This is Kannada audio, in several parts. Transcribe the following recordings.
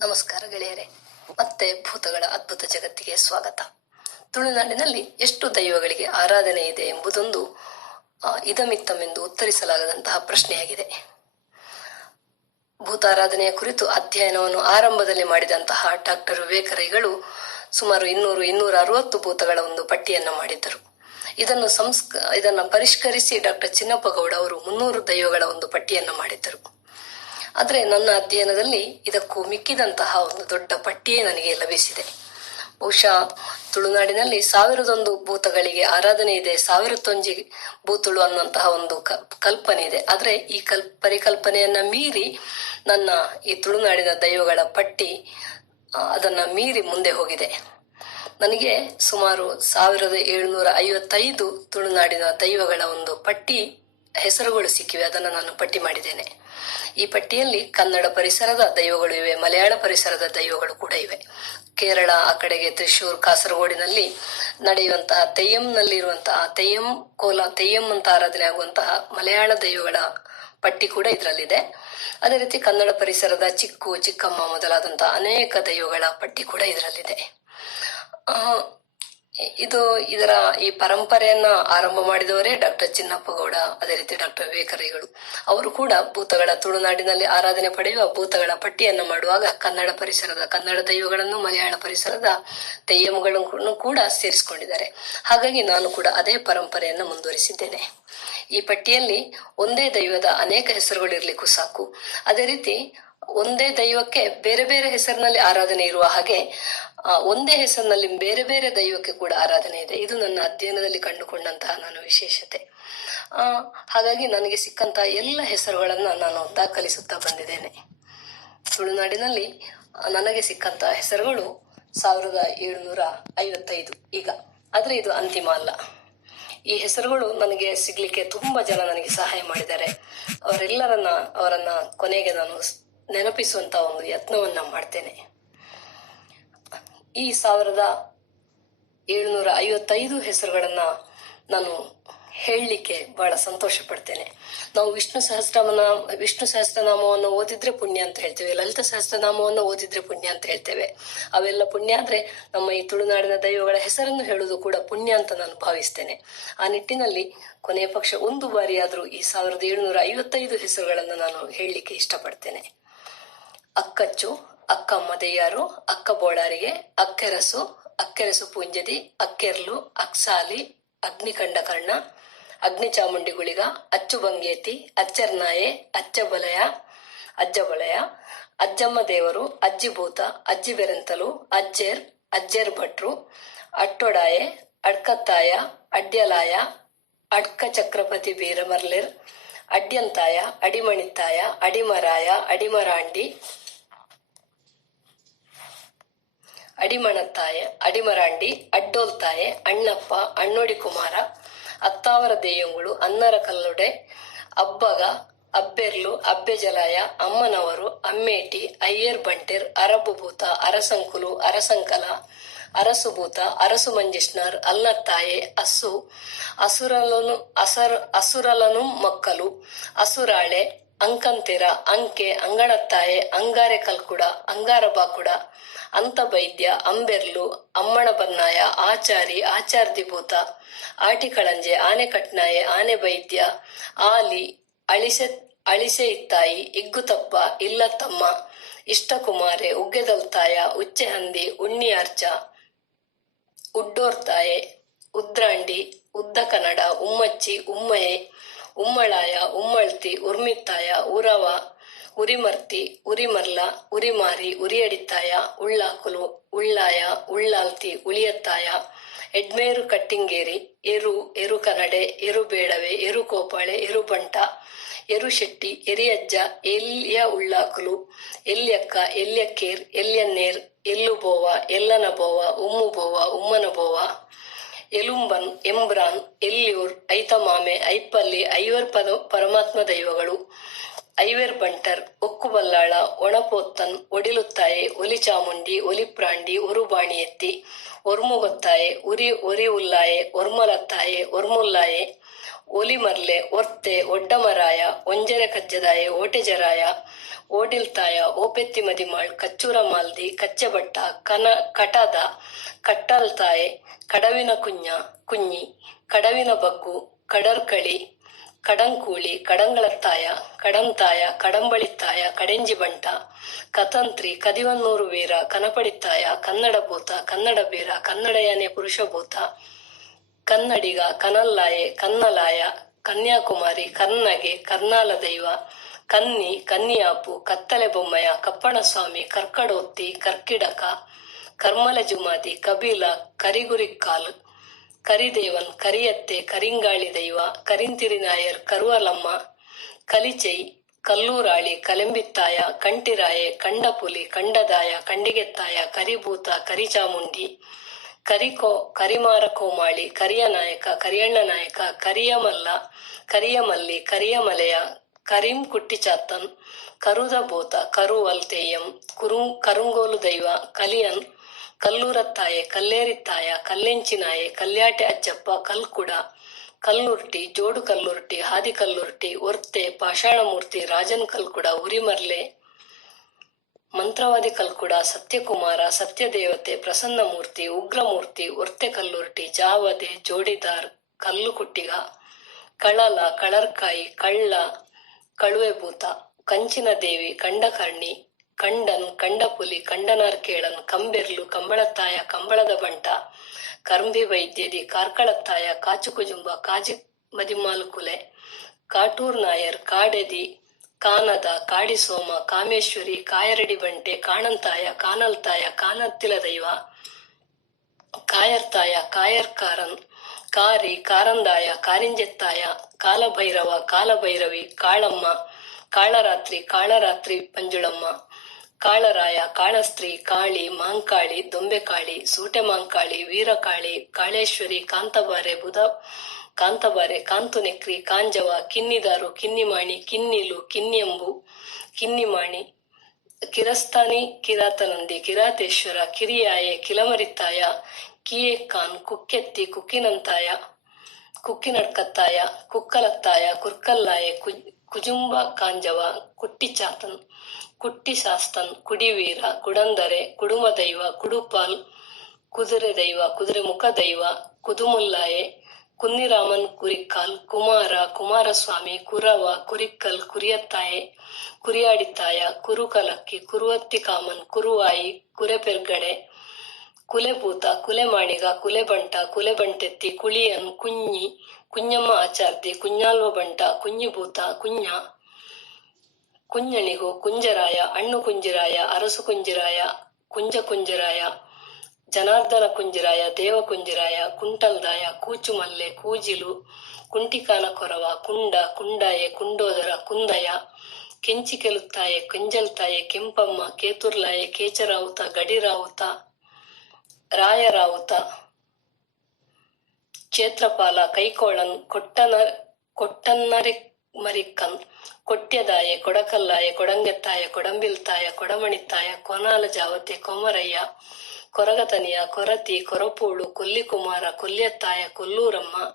ನಮಸ್ಕಾರ ಗೆಳೆಯರೆ, ಮತ್ತೆ ಭೂತಗಳ ಅದ್ಭುತ ಜಗತ್ತಿಗೆ ಸ್ವಾಗತ. ತುಳುನಾಡಿನಲ್ಲಿ ಎಷ್ಟು ದೈವಗಳಿಗೆ ಆರಾಧನೆ ಇದೆ ಎಂಬುದೊಂದು ಇದಮಿತ್ತಮೆಂದು ಉತ್ತರಿಸಲಾಗದಂತಹ ಪ್ರಶ್ನೆಯಾಗಿದೆ. ಭೂತಾರಾಧನೆಯ ಕುರಿತು ಅಧ್ಯಯನವನ್ನು ಆರಂಭದಲ್ಲಿ ಮಾಡಿದಂತಹ ಡಾಕ್ಟರ್ ವಿವೇಕರೈಗಳು ಸುಮಾರು 200-260 ಭೂತಗಳ ಒಂದು ಪಟ್ಟಿಯನ್ನು ಮಾಡಿದ್ದರು. ಇದನ್ನ ಪರಿಷ್ಕರಿಸಿ ಡಾಕ್ಟರ್ ಚಿನ್ನಪ್ಪ ಗೌಡ ಅವರು 300 ದೈವಗಳ ಒಂದು ಪಟ್ಟಿಯನ್ನು ಮಾಡಿದ್ದರು. ಆದ್ರೆ ನನ್ನ ಅಧ್ಯಯನದಲ್ಲಿ ಇದಕ್ಕೂ ಮಿಕ್ಕಿದಂತಹ ಒಂದು ದೊಡ್ಡ ಪಟ್ಟಿಯೇ ನನಗೆ ಲಭಿಸಿದೆ. ಬಹುಶಃ ತುಳುನಾಡಿನಲ್ಲಿ 1001 ಭೂತಗಳಿಗೆ ಆರಾಧನೆ ಇದೆ, 1001 ಭೂತುಳು ಅನ್ನುವಂತಹ ಒಂದು ಕಲ್ಪನೆ ಇದೆ. ಆದ್ರೆ ಈ ಪರಿಕಲ್ಪನೆಯನ್ನ ಮೀರಿ ನನ್ನ ಈ ತುಳುನಾಡಿನ ದೈವಗಳ ಪಟ್ಟಿ ಅದನ್ನ ಮೀರಿ ಮುಂದೆ ಹೋಗಿದೆ. ನನಗೆ ಸುಮಾರು 1755 ತುಳುನಾಡಿನ ದೈವಗಳ ಒಂದು ಪಟ್ಟಿ ಹೆಸರುಗಳು ಸಿಕ್ಕಿವೆ. ಅದನ್ನು ನಾನು ಪಟ್ಟಿ ಮಾಡಿದ್ದೇನೆ. ಈ ಪಟ್ಟಿಯಲ್ಲಿ ಕನ್ನಡ ಪರಿಸರದ ದೈವಗಳು ಇವೆ, ಮಲಯಾಳ ಪರಿಸರದ ದೈವಗಳು ಕೂಡ ಇವೆ. ಕೇರಳ ಆ ಕಡೆಗೆ ತ್ರಿಶೂರ್, ಕಾಸರಗೋಡಿನಲ್ಲಿ ನಡೆಯುವಂತಹ ತೆಯ್ಯಂನಲ್ಲಿರುವಂತಹ ತೆಯ್ಯಂ ಅಂತ ಆರಾಧನೆ ಆಗುವಂತಹ ಮಲಯಾಳ ದೈವಗಳ ಪಟ್ಟಿ ಕೂಡ ಇದರಲ್ಲಿದೆ. ಅದೇ ರೀತಿ ಕನ್ನಡ ಪರಿಸರದ ಚಿಕ್ಕು, ಚಿಕ್ಕಮ್ಮ ಮೊದಲಾದಂತಹ ಅನೇಕ ದೈವಗಳ ಪಟ್ಟಿ ಕೂಡ ಇದರಲ್ಲಿದೆ. ಇದರ ಈ ಪರಂಪರೆಯನ್ನ ಆರಂಭ ಮಾಡಿದವರೇ ಡಾಕ್ಟರ್ ಚಿನ್ನಪ್ಪ ಗೌಡ, ಅದೇ ರೀತಿ ಡಾಕ್ಟರ್ ವಿವೇಕರೈಗಳು. ಅವರು ಕೂಡ ಭೂತಗಳ ತುಳುನಾಡಿನಲ್ಲಿ ಆರಾಧನೆ ಪಡೆಯುವ ಭೂತಗಳ ಪಟ್ಟಿಯನ್ನ ಮಾಡುವಾಗ ಕನ್ನಡ ದೈವಗಳನ್ನು, ಮಲಯಾಳ ಪರಿಸರದ ತೆಯ್ಯಂಗಳನ್ನು ಕೂಡ ಸೇರಿಸಿಕೊಂಡಿದ್ದಾರೆ. ಹಾಗಾಗಿ ನಾನು ಕೂಡ ಅದೇ ಪರಂಪರೆಯನ್ನು ಮುಂದುವರಿಸಿದ್ದೇನೆ. ಈ ಪಟ್ಟಿಯಲ್ಲಿ ಒಂದೇ ದೈವದ ಅನೇಕ ಹೆಸರುಗಳು ಇರ್ಲಿಕ್ಕೂ ಸಾಕು. ಅದೇ ರೀತಿ ಒಂದೇ ದೈವಕ್ಕೆ ಬೇರೆ ಬೇರೆ ಹೆಸರಿನಲ್ಲಿ ಆರಾಧನೆ ಇರುವ ಹಾಗೆ ಒಂದೇ ಹೆಸರಿನಲ್ಲಿ ಬೇರೆ ಬೇರೆ ದೈವಕ್ಕೆ ಕೂಡ ಆರಾಧನೆ ಇದೆ. ಇದು ನನ್ನ ಅಧ್ಯಯನದಲ್ಲಿ ಕಂಡುಕೊಂಡಂತಹ ನಾನು ವಿಶೇಷತೆ. ಹಾಗಾಗಿ ನನಗೆ ಸಿಕ್ಕಂತಹ ಎಲ್ಲ ಹೆಸರುಗಳನ್ನ ನಾನು ದಾಖಲಿಸುತ್ತಾ ಬಂದಿದ್ದೇನೆ. ತುಳುನಾಡಿನಲ್ಲಿ ನನಗೆ ಸಿಕ್ಕಂತಹ ಹೆಸರುಗಳು 1755 ಈಗ. ಆದ್ರೆ ಇದು ಅಂತಿಮ ಅಲ್ಲ. ಈ ಹೆಸರುಗಳು ನನಗೆ ಸಿಗ್ಲಿಕ್ಕೆ ತುಂಬಾ ಜನ ನನಗೆ ಸಹಾಯ ಮಾಡಿದ್ದಾರೆ. ಅವರನ್ನ ಕೊನೆಗೆ ನಾನು ನೆನಪಿಸುವಂತ ಒಂದು ಯತ್ನವನ್ನ ಮಾಡ್ತೇನೆ. ಈ 1755 ಹೆಸರುಗಳನ್ನ ನಾನು ಹೇಳಲಿಕ್ಕೆ ಬಹಳ ಸಂತೋಷ ಪಡ್ತೇನೆ. ನಾವು ವಿಷ್ಣು ಸಹಸ್ರನಾಮವನ್ನು ಓದಿದ್ರೆ ಪುಣ್ಯ ಅಂತ ಹೇಳ್ತೇವೆ, ಲಲಿತ ಸಹಸ್ರನಾಮವನ್ನು ಓದಿದ್ರೆ ಪುಣ್ಯ ಅಂತ ಹೇಳ್ತೇವೆ. ಅವೆಲ್ಲ ಪುಣ್ಯ ಆದ್ರೆ ನಮ್ಮ ಈ ತುಳುನಾಡಿನ ದೈವಗಳ ಹೆಸರನ್ನು ಹೇಳುವುದು ಕೂಡ ಪುಣ್ಯ ಅಂತ ನಾನು ಭಾವಿಸ್ತೇನೆ. ಆ ನಿಟ್ಟಿನಲ್ಲಿ ಕೊನೆಯ ಪಕ್ಷ ಒಂದು ಬಾರಿಯಾದ್ರೂ ಈ 1755 ಹೆಸರುಗಳನ್ನ ನಾನು ಹೇಳಲಿಕ್ಕೆ ಇಷ್ಟಪಡ್ತೇನೆ. ಅಕ್ಕಚ್ಚು, ಅಕ್ಕಮ್ಮ ದೆಯ್ಯಾರು, ಅಕ್ಕ ಬೋಳಾರಿಗೆ, ಅಕ್ಕೆರಸು ಪುಂಜದಿ, ಅಕ್ಕೆರ್ಲು, ಅಕ್ಸಾಲಿ, ಅಗ್ನಿಕಂಡ ಕರ್ಣ, ಅಗ್ನಿ ಚಾಮುಂಡಿ ಗುಳಿಗ, ಅಚ್ಚು ಬಂಗೇತಿ, ಅಚ್ಚರ್ನಾಯೆ, ಅಜ್ಜಬಳಯ, ಅಜ್ಜಮ್ಮ ದೇವರು, ಅಜ್ಜಿಭೂತ, ಅಜ್ಜಿ ಬೆರೆಂತಲು, ಅಜ್ಜೇರ್ ಭಟ್ರು, ಅಟ್ಟೊಡಾಯೆ, ಅಡ್ಕತ್ತಾಯ, ಅಡ್ಯಲಾಯ, ಅಡ್ಕ ಚಕ್ರಪತಿ ಬೀರಮರ್ಲೆರ್, ಅಡ್ಯಂತಾಯ, ಅಡಿಮಣಿತಾಯ, ಅಡಿಮರಾಯ, ಅಡಿಮರಾಂಡಿ, ಅಡಿಮರಾಂಡಿ, ಅಡ್ಡೋಲ್ತಾಯೆ, ಅಣ್ಣಪ್ಪ, ಅಣ್ಣೋಡಿ ಕುಮಾರ, ಅತ್ತಾವರ ದೇಯ್ಯಂಗುಳು, ಅನ್ನರ ಕಲ್ಲೊಡೆ, ಅಬ್ಬಗ, ಅಬ್ಬೆರ್ಲು, ಅಬ್ಬೆಜಲಾಯ, ಅಮ್ಮನವರು, ಅಮ್ಮೇಟಿ, ಅಯ್ಯರ್ ಬಂಟೆರ್, ಅರಬ್ಬುಭೂತ, ಅರಸಂಕುಲು, ಅರಸಂಕಲ, ಅರಸುಭೂತ, ಅರಸು ಮಂಜಿಷ್ಣರ್, ಅಲ್ಲತ್ತಾಯೆ, ಅಸುರಲನು ಮಕ್ಕಳು, ಅಸುರಾಳೆ, ಅಂಕಂತಿರ, ಅಂಕೆ, ಅಂಗಣತ್ತಾಯೆ, ಅಂಗಾರೆ ಕಲ್ಕುಡ, ಅಂಗಾರ ಬಾಕುಡ, ಅಂತ ಬೈದ್ಯ, ಅಂಬೆರ್ಲು, ಅಮ್ಮಣ ಬನ್ನಾಯ, ಆಚಾರ್ದಿಭೂತ, ಆಟಿಕಳಂಜೆ, ಆನೆ ಕಟ್ನಾಯೆ, ಆನೆ ಬೈದ್ಯ, ಆಲಿ, ಅಳಿಸೆ ಇತ್ತಾಯಿ, ಇಗ್ಗುತಪ್ಪ, ಇಲ್ಲತ್ತಮ್ಮ, ಇಷ್ಟಕುಮಾರೆ, ಉಗ್ಗೆದಲ್ತಾಯ, ಉಚ್ಚೆಹಂದಿ, ಉಣ್ಣಿಯಾರ್ಚ, ಉಡ್ಡೋರ್ತಾಯೆ, ಉದ್ರಾಂಡಿ, ಉದ್ದ ಕನ್ನಡ, ಉಮ್ಮಚ್ಚಿ, ಉಮ್ಮಯೆ, ಉಮ್ಮಳಾಯ, ಉಮ್ಮಳ್ತಿ, ಉರ್ಮಿತ್ತಾಯ, ಉರವ, ಉರಿಮರ್ತಿ, ಉರಿಮರ್ಲ, ಉರಿಮಾರಿ, ಉರಿಯಡಿತ್ತಾಯ, ಉಳ್ಳಾಕುಲು, ಉಳ್ಳಾಯ, ಉಳ್ಳಾಲ್ತಿ, ಉಳಿಯತ್ತಾಯ, ಎಡ್ಮೇರು ಕಟ್ಟಿಂಗೇರಿ, ಎರು ಕನಡೆ, ಎರು ಬೇಡವೆ, ಎರು ಕೋಪಾಳೆ, ಎರು ಬಂಟ, ಎರು ಶೆಟ್ಟಿ, ಎರಿಯಜ್ಜ, ಎಲ್ಯ ಉಳ್ಳಾಕುಲು, ಎಲ್ಯಕ್ಕ, ಎಲ್ಯಕ್ಕೇರ್, ಎಲ್ಯನ್ನೇರ್, ಎಲ್ಲುಬೋವ, ಎಲ್ಲನಬೋವ, ಉಮ್ಮುಬೋವ, ಉಮ್ಮನಬೋವ, ಎಲುಂಬನ್, ಎಂಬ್ರಾನ್, ಎಲ್ಯೂರ್, ಐತಮಾಮೆ, ಐಪ್ಪಲ್ಲಿ, ಐವರ್ ಪರಮಾತ್ಮ ದೈವಗಳು, ಐವೇರ್ ಬಂಟರ್, ಒಕ್ಕುಬಲ್ಲಾಳ, ಒಣಪೋತ್ತನ್, ಒಡಿಲುತ್ತಾಯೆ, ಒಲಿ ಚಾಮುಂಡಿ, ಒಲಿಪ್ರಾಂಡಿ, ಒರುಬಾಣಿ ಎತ್ತಿ, ಒರ್ಮುಗೊತ್ತಾಯೆ, ಒರಿ ಉಲ್ಲಾಯೆ, ಒರ್ಮಲತ್ತಾಯೆ, ಒರ್ಮುಲ್ಲಾಯೆ, ಒಲಿಮರ್ಲೆ, ಒರ್ತೆ, ಒಡ್ಡಮರಾಯ, ಒಂಜೆರೆ ಕಜ್ಜದಾಯೆ, ಓಟೆಜರಾಯ, ಓಡಿಲ್ತಾಯ ಓಪೆತ್ತಿ ಮದಿಮಾಳ್ ಕಚ್ಚೂರ ಮಾಲ್ದಿ ಕಚ್ಚೆಬಟ್ಟ ಕಟದ ಕಟ್ಟಲ್ತಾಯೆ ಕಡವಿನ ಕುഞ്ഞി ಕಡವಿನ ಬಗ್ಗು ಕಡರ್ಕಳಿ ಕಡಂಕೂಳಿ ಕಡಂಗಳತ್ತಾಯ ಕಡಂತಾಯ ಕಡಂಬಳಿತ್ತಾಯ ಕಡೆಂಜಿ ಬಂಟ ಕತಂತ್ರಿ ಕದಿವನ್ನೂರು ವೀರ ಕನಪಡಿತ್ತಾಯ ಕನ್ನಡ ಭೂತ ಕನ್ನಡ ಬೀರ ಕನ್ನಡ ಯಾನೆ ಪುರುಷ ಭೂತ ಕನ್ನಡಿಗ ಕನಲ್ಲಾಯೆ ಕನ್ನಲಾಯ ಕನ್ಯಾಕುಮಾರಿ ಕರ್ನಗೆ ಕರ್ನಾಲ ದೈವ ಕನ್ನಿ ಕನ್ನಿಯಾಪು ಕತ್ತಲೆ ಬೊಮ್ಮಯ ಕಪ್ಪಣಸ್ವಾಮಿ ಕರ್ಕಡೋತ್ತಿ ಕರ್ಕಿಡಕ ಕರ್ಮಲ ಜುಮಾದಿ ಕಬೀಲ ಕರಿಗುರಿಕ್ಕಾಲ್ ಕರಿದೇವನ್ ಕರಿಯತ್ತೆ ಕರಿಂಗಾಳಿ ದೈವ ಕರಿಂತಿರಿ ನಾಯರ್ ಕರುವಲಮ್ಮ ಕಲಿಚೈ ಕಲ್ಲೂರಾಳಿ ಕಲೆಂಬಿತ್ತಾಯ ಕಂಟಿರಾಯೆ ಕಂಡಪುಲಿ ಕಂಡದಾಯ ಕಂಡಿಗೆತ್ತಾಯ ಕರಿಭೂತ ಕರಿಚಾಮುಂಡಿ ಕರಿಮಾರ ಕೋಮಾಳಿ ಕರಿಯನಾಯಕ ಕರಿಯಣ್ಣ ನಾಯಕ ಕರಿಯಮಲ್ಲಿ ಕರಿಯಮಲೆಯ ಕರೀಂ ಕುಟ್ಟಿಚಾತ್ತನ್ ಕರುದ ಬೋತ ಕರುವಲ್ ತೆಯ್ಯಂ ಕರುಂಗೋಲು ದೈವ ಕಲಿಯನ್ ಕಲ್ಲೂರತ್ತಾಯೆ ಕಲ್ಲೇರಿತ್ತಾಯ ಕಲ್ಲೆಂಚಿನಾಯೆ ಕಲ್ಯಾಟೆ ಅಜ್ಜಪ್ಪ ಕಲ್ಕುಡ ಕಲ್ಲುರ್ಟಿ ಜೋಡು ಕಲ್ಲುರ್ಟಿ ಹಾದಿ ಕಲ್ಲುರ್ಟಿ ಒರ್ತೆ ಪಾಷಾಣಮೂರ್ತಿ ರಾಜನ್ ಕಲ್ಕುಡ ಉರಿಮರ್ಲೆ ಮಂತ್ರವಾದಿ ಕಲ್ಕುಡ ಸತ್ಯಕುಮಾರ ಸತ್ಯದೇವತೆ ಪ್ರಸನ್ನಮೂರ್ತಿ ಉಗ್ರಮೂರ್ತಿ ಒರ್ತೆ ಕಲ್ಲುರ್ಟಿ ಜಾವದೆ ಜೋಡಿದಾರ್ ಕಲ್ಲು ಕುಟ್ಟಿಗ ಕಳಲ ಕಳರ್ಕಾಯಿ ಕಳ್ಳ ಕಳುವೆಭೂತ ಕಂಚಿನ ದೇವಿ ಕಂಡಕರ್ಣಿ ಕಂಡನ್ ಕಂಡಪುಲಿ ಕಂಡನಾರ್ಕೇಳನ್ ಕಂಬೆರ್ಲು ಕಂಬಳತ್ತಾಯ ಕಂಬಳದ ಬಂಟ ಕರ್ಂಬಿ ವೈದ್ಯದಿ ಕಾರ್ಕಳತ್ತಾಯ ಕಾಚುಕುಜುಂಬ ಕಾಜಿ ಮದಿಮಾಲುಕುಲೆ ಕಾಟೂರ್ ನಾಯರ್ ಕಾಡೆದಿ ಕಾನದ ಕಾಡಿಸೋಮ ಕಾಮೇಶ್ವರಿ ಕಾಯರಡಿ ಬಂಟೆ ಕಾಣಂತಾಯ ಕಾನಲ್ತಾಯ ಕಾನತ್ತಿಲ ದೈವ ಕಾಯರ್ತಾಯ ಕಾಯರ್ಕಾರನ್ ಕಾರಿ ಕಾರಂದಾಯ ಕಾರಿಂಜೆತ್ತಾಯ ಕಾಲಭೈರವ ಕಾಲಭೈರವಿ ಕಾಳಮ್ಮ ಕಾಳರಾತ್ರಿ ಪಂಜುಳಮ್ಮ ಕಾಳರಾಯ ಕಾಳಸ್ತ್ರೀ ಕಾಳಿ ಮಾಂಕಾಳಿ ದೊಂಬೆಕಾಳಿ ಸೂಟೆ ಮಾಂಕಾಳಿ ವೀರಕಾಳಿ ಕಾಳೇಶ್ವರಿ ಕಾಂತಬಾರೆ ಕಾಂತುನೆಕ್ರಿ ಕಾಂಜವ ಕಿನ್ನಿದಾರು ಕಿನ್ನಿಮಾಣಿ ಕಿನ್ನಿಲು ಕಿನ್ನಿಯಂಬು ಕಿನ್ನಿಮಾಣಿ ಕಿರಸ್ತಾನಿ ಕಿರಾತನಂದಿ ಕಿರಾತೇಶ್ವರ ಕಿರಿಯಾಯೆ ಕಿಲಮರಿತ್ತಾಯ ಕಿಯೇಕಾನ್ ಕುಕ್ಕೆತ್ತಿ ಕುಕ್ಕಿನಂತಾಯ ಕುಕ್ಕಿನಡ್ಕತ್ತಾಯ ಕುಕ್ಕಲತ್ತಾಯ ಕುರ್ಕಲ್ಲಾಯೆ ಕುಜುಂಬ ಕಾಂಜವ ಕುಟ್ಟಿಚಾತನ್ ಕುಟ್ಟಿಶಾಸ್ತನ್ ಕುಡಿವೀರ ಕುಡಂದರೆ ಕುಡುಮ ದೈವ ಕುಡುಪಾಲ್ ಕುದುರೆ ದೈವ ಕುದುರೆ ಮುಖ ದೈವ ಕುದುಮುಲ್ಲಾಯೆ ಕುನ್ನಿರಾಮನ್ ಕುರಿಕಾಲ್ ಕುಮಾರಸ್ವಾಮಿ ಕುರವ ಕುರಿಕ್ಕಲ್ ಕುರಿಯತ್ತಾಯೆ ಕುರಿಯಾಡಿತ್ತಾಯ ಕುರುಕಲಕ್ಕಿ ಕುರುವತ್ತಿ ಕಾಮನ್ ಕುರುವಾಯಿ ಕುರೆಪೆರ್ಗಡೆ ಕುಲೆಭೂತ ಕುಲೆಮಾಣಿಗ ಕುಲೆಬಂಟ ಕುಲೆಬಂಟೆತ್ತಿ ಕುಳಿಯನ್ ಕುഞ്ഞಮ್ಮ ಆಚಾರ್ತಿ ಕುഞ്ഞಾಲ್ವ ಬಂಟ ಕುഞ്ഞಿಭೂತ ಕುഞ്ഞಣಿಗು ಕುಂಜರಾಯ ಅಣ್ಣು ಕುಂಜಿರಾಯ ಅರಸು ಕುಂಜಿರಾಯ ಕುಂಜರಾಯ ಜನಾರ್ದನ ಕುಂಜಿರಾಯ ದೇವ ಕುಂಜಿರಾಯ ಕುಂಟಲ್ದಾಯ ಕೂಚುಮಲ್ಲೆ ಕೂಜಿಲು ಕುಂಟಿಕಾನ ಕೊರವ ಕುಂಡಾಯೆ ಕುಂಡೋದರ ಕುಂದಯ ಕೆಂಚಿಕೆಲುತ್ತಾಯೆ ಕೆಂಜಲ್ತಾಯೆ ಕೆಂಪಮ್ಮ ಕೇತುರ್ಲಾಯೆ ಕೇಚರಾವುತ ಗಡಿರಾವುತ ರಾಯರಾವುತ ಕ್ಷೇತ್ರಪಾಲ ಕೈಕೋಳನ್ ಕೊಟ್ಟನ್ನರೆ ಮರಿಕ್ಕನ್ ಕೊಟ್ಯದಾಯೆ ಕೊಡಕಲ್ಲಾಯೆ ಕೊಡಂಗೆತ್ತಾಯ ಕೊಡಂಬಿಲ್ತಾಯ ಕೊಡಮಣಿತ್ತಾಯ ಕೊನಾಲ ಜಾವತೆ ಕೊಮರಯ್ಯ ಕೊರಗತನಿಯ ಕೊರತಿ ಕೊರಪೂಳು ಕೊಲ್ಲಿಕುಮಾರ ಕೊಲ್ಯತ್ತಾಯ ಕೊಲ್ಲೂರಮ್ಮ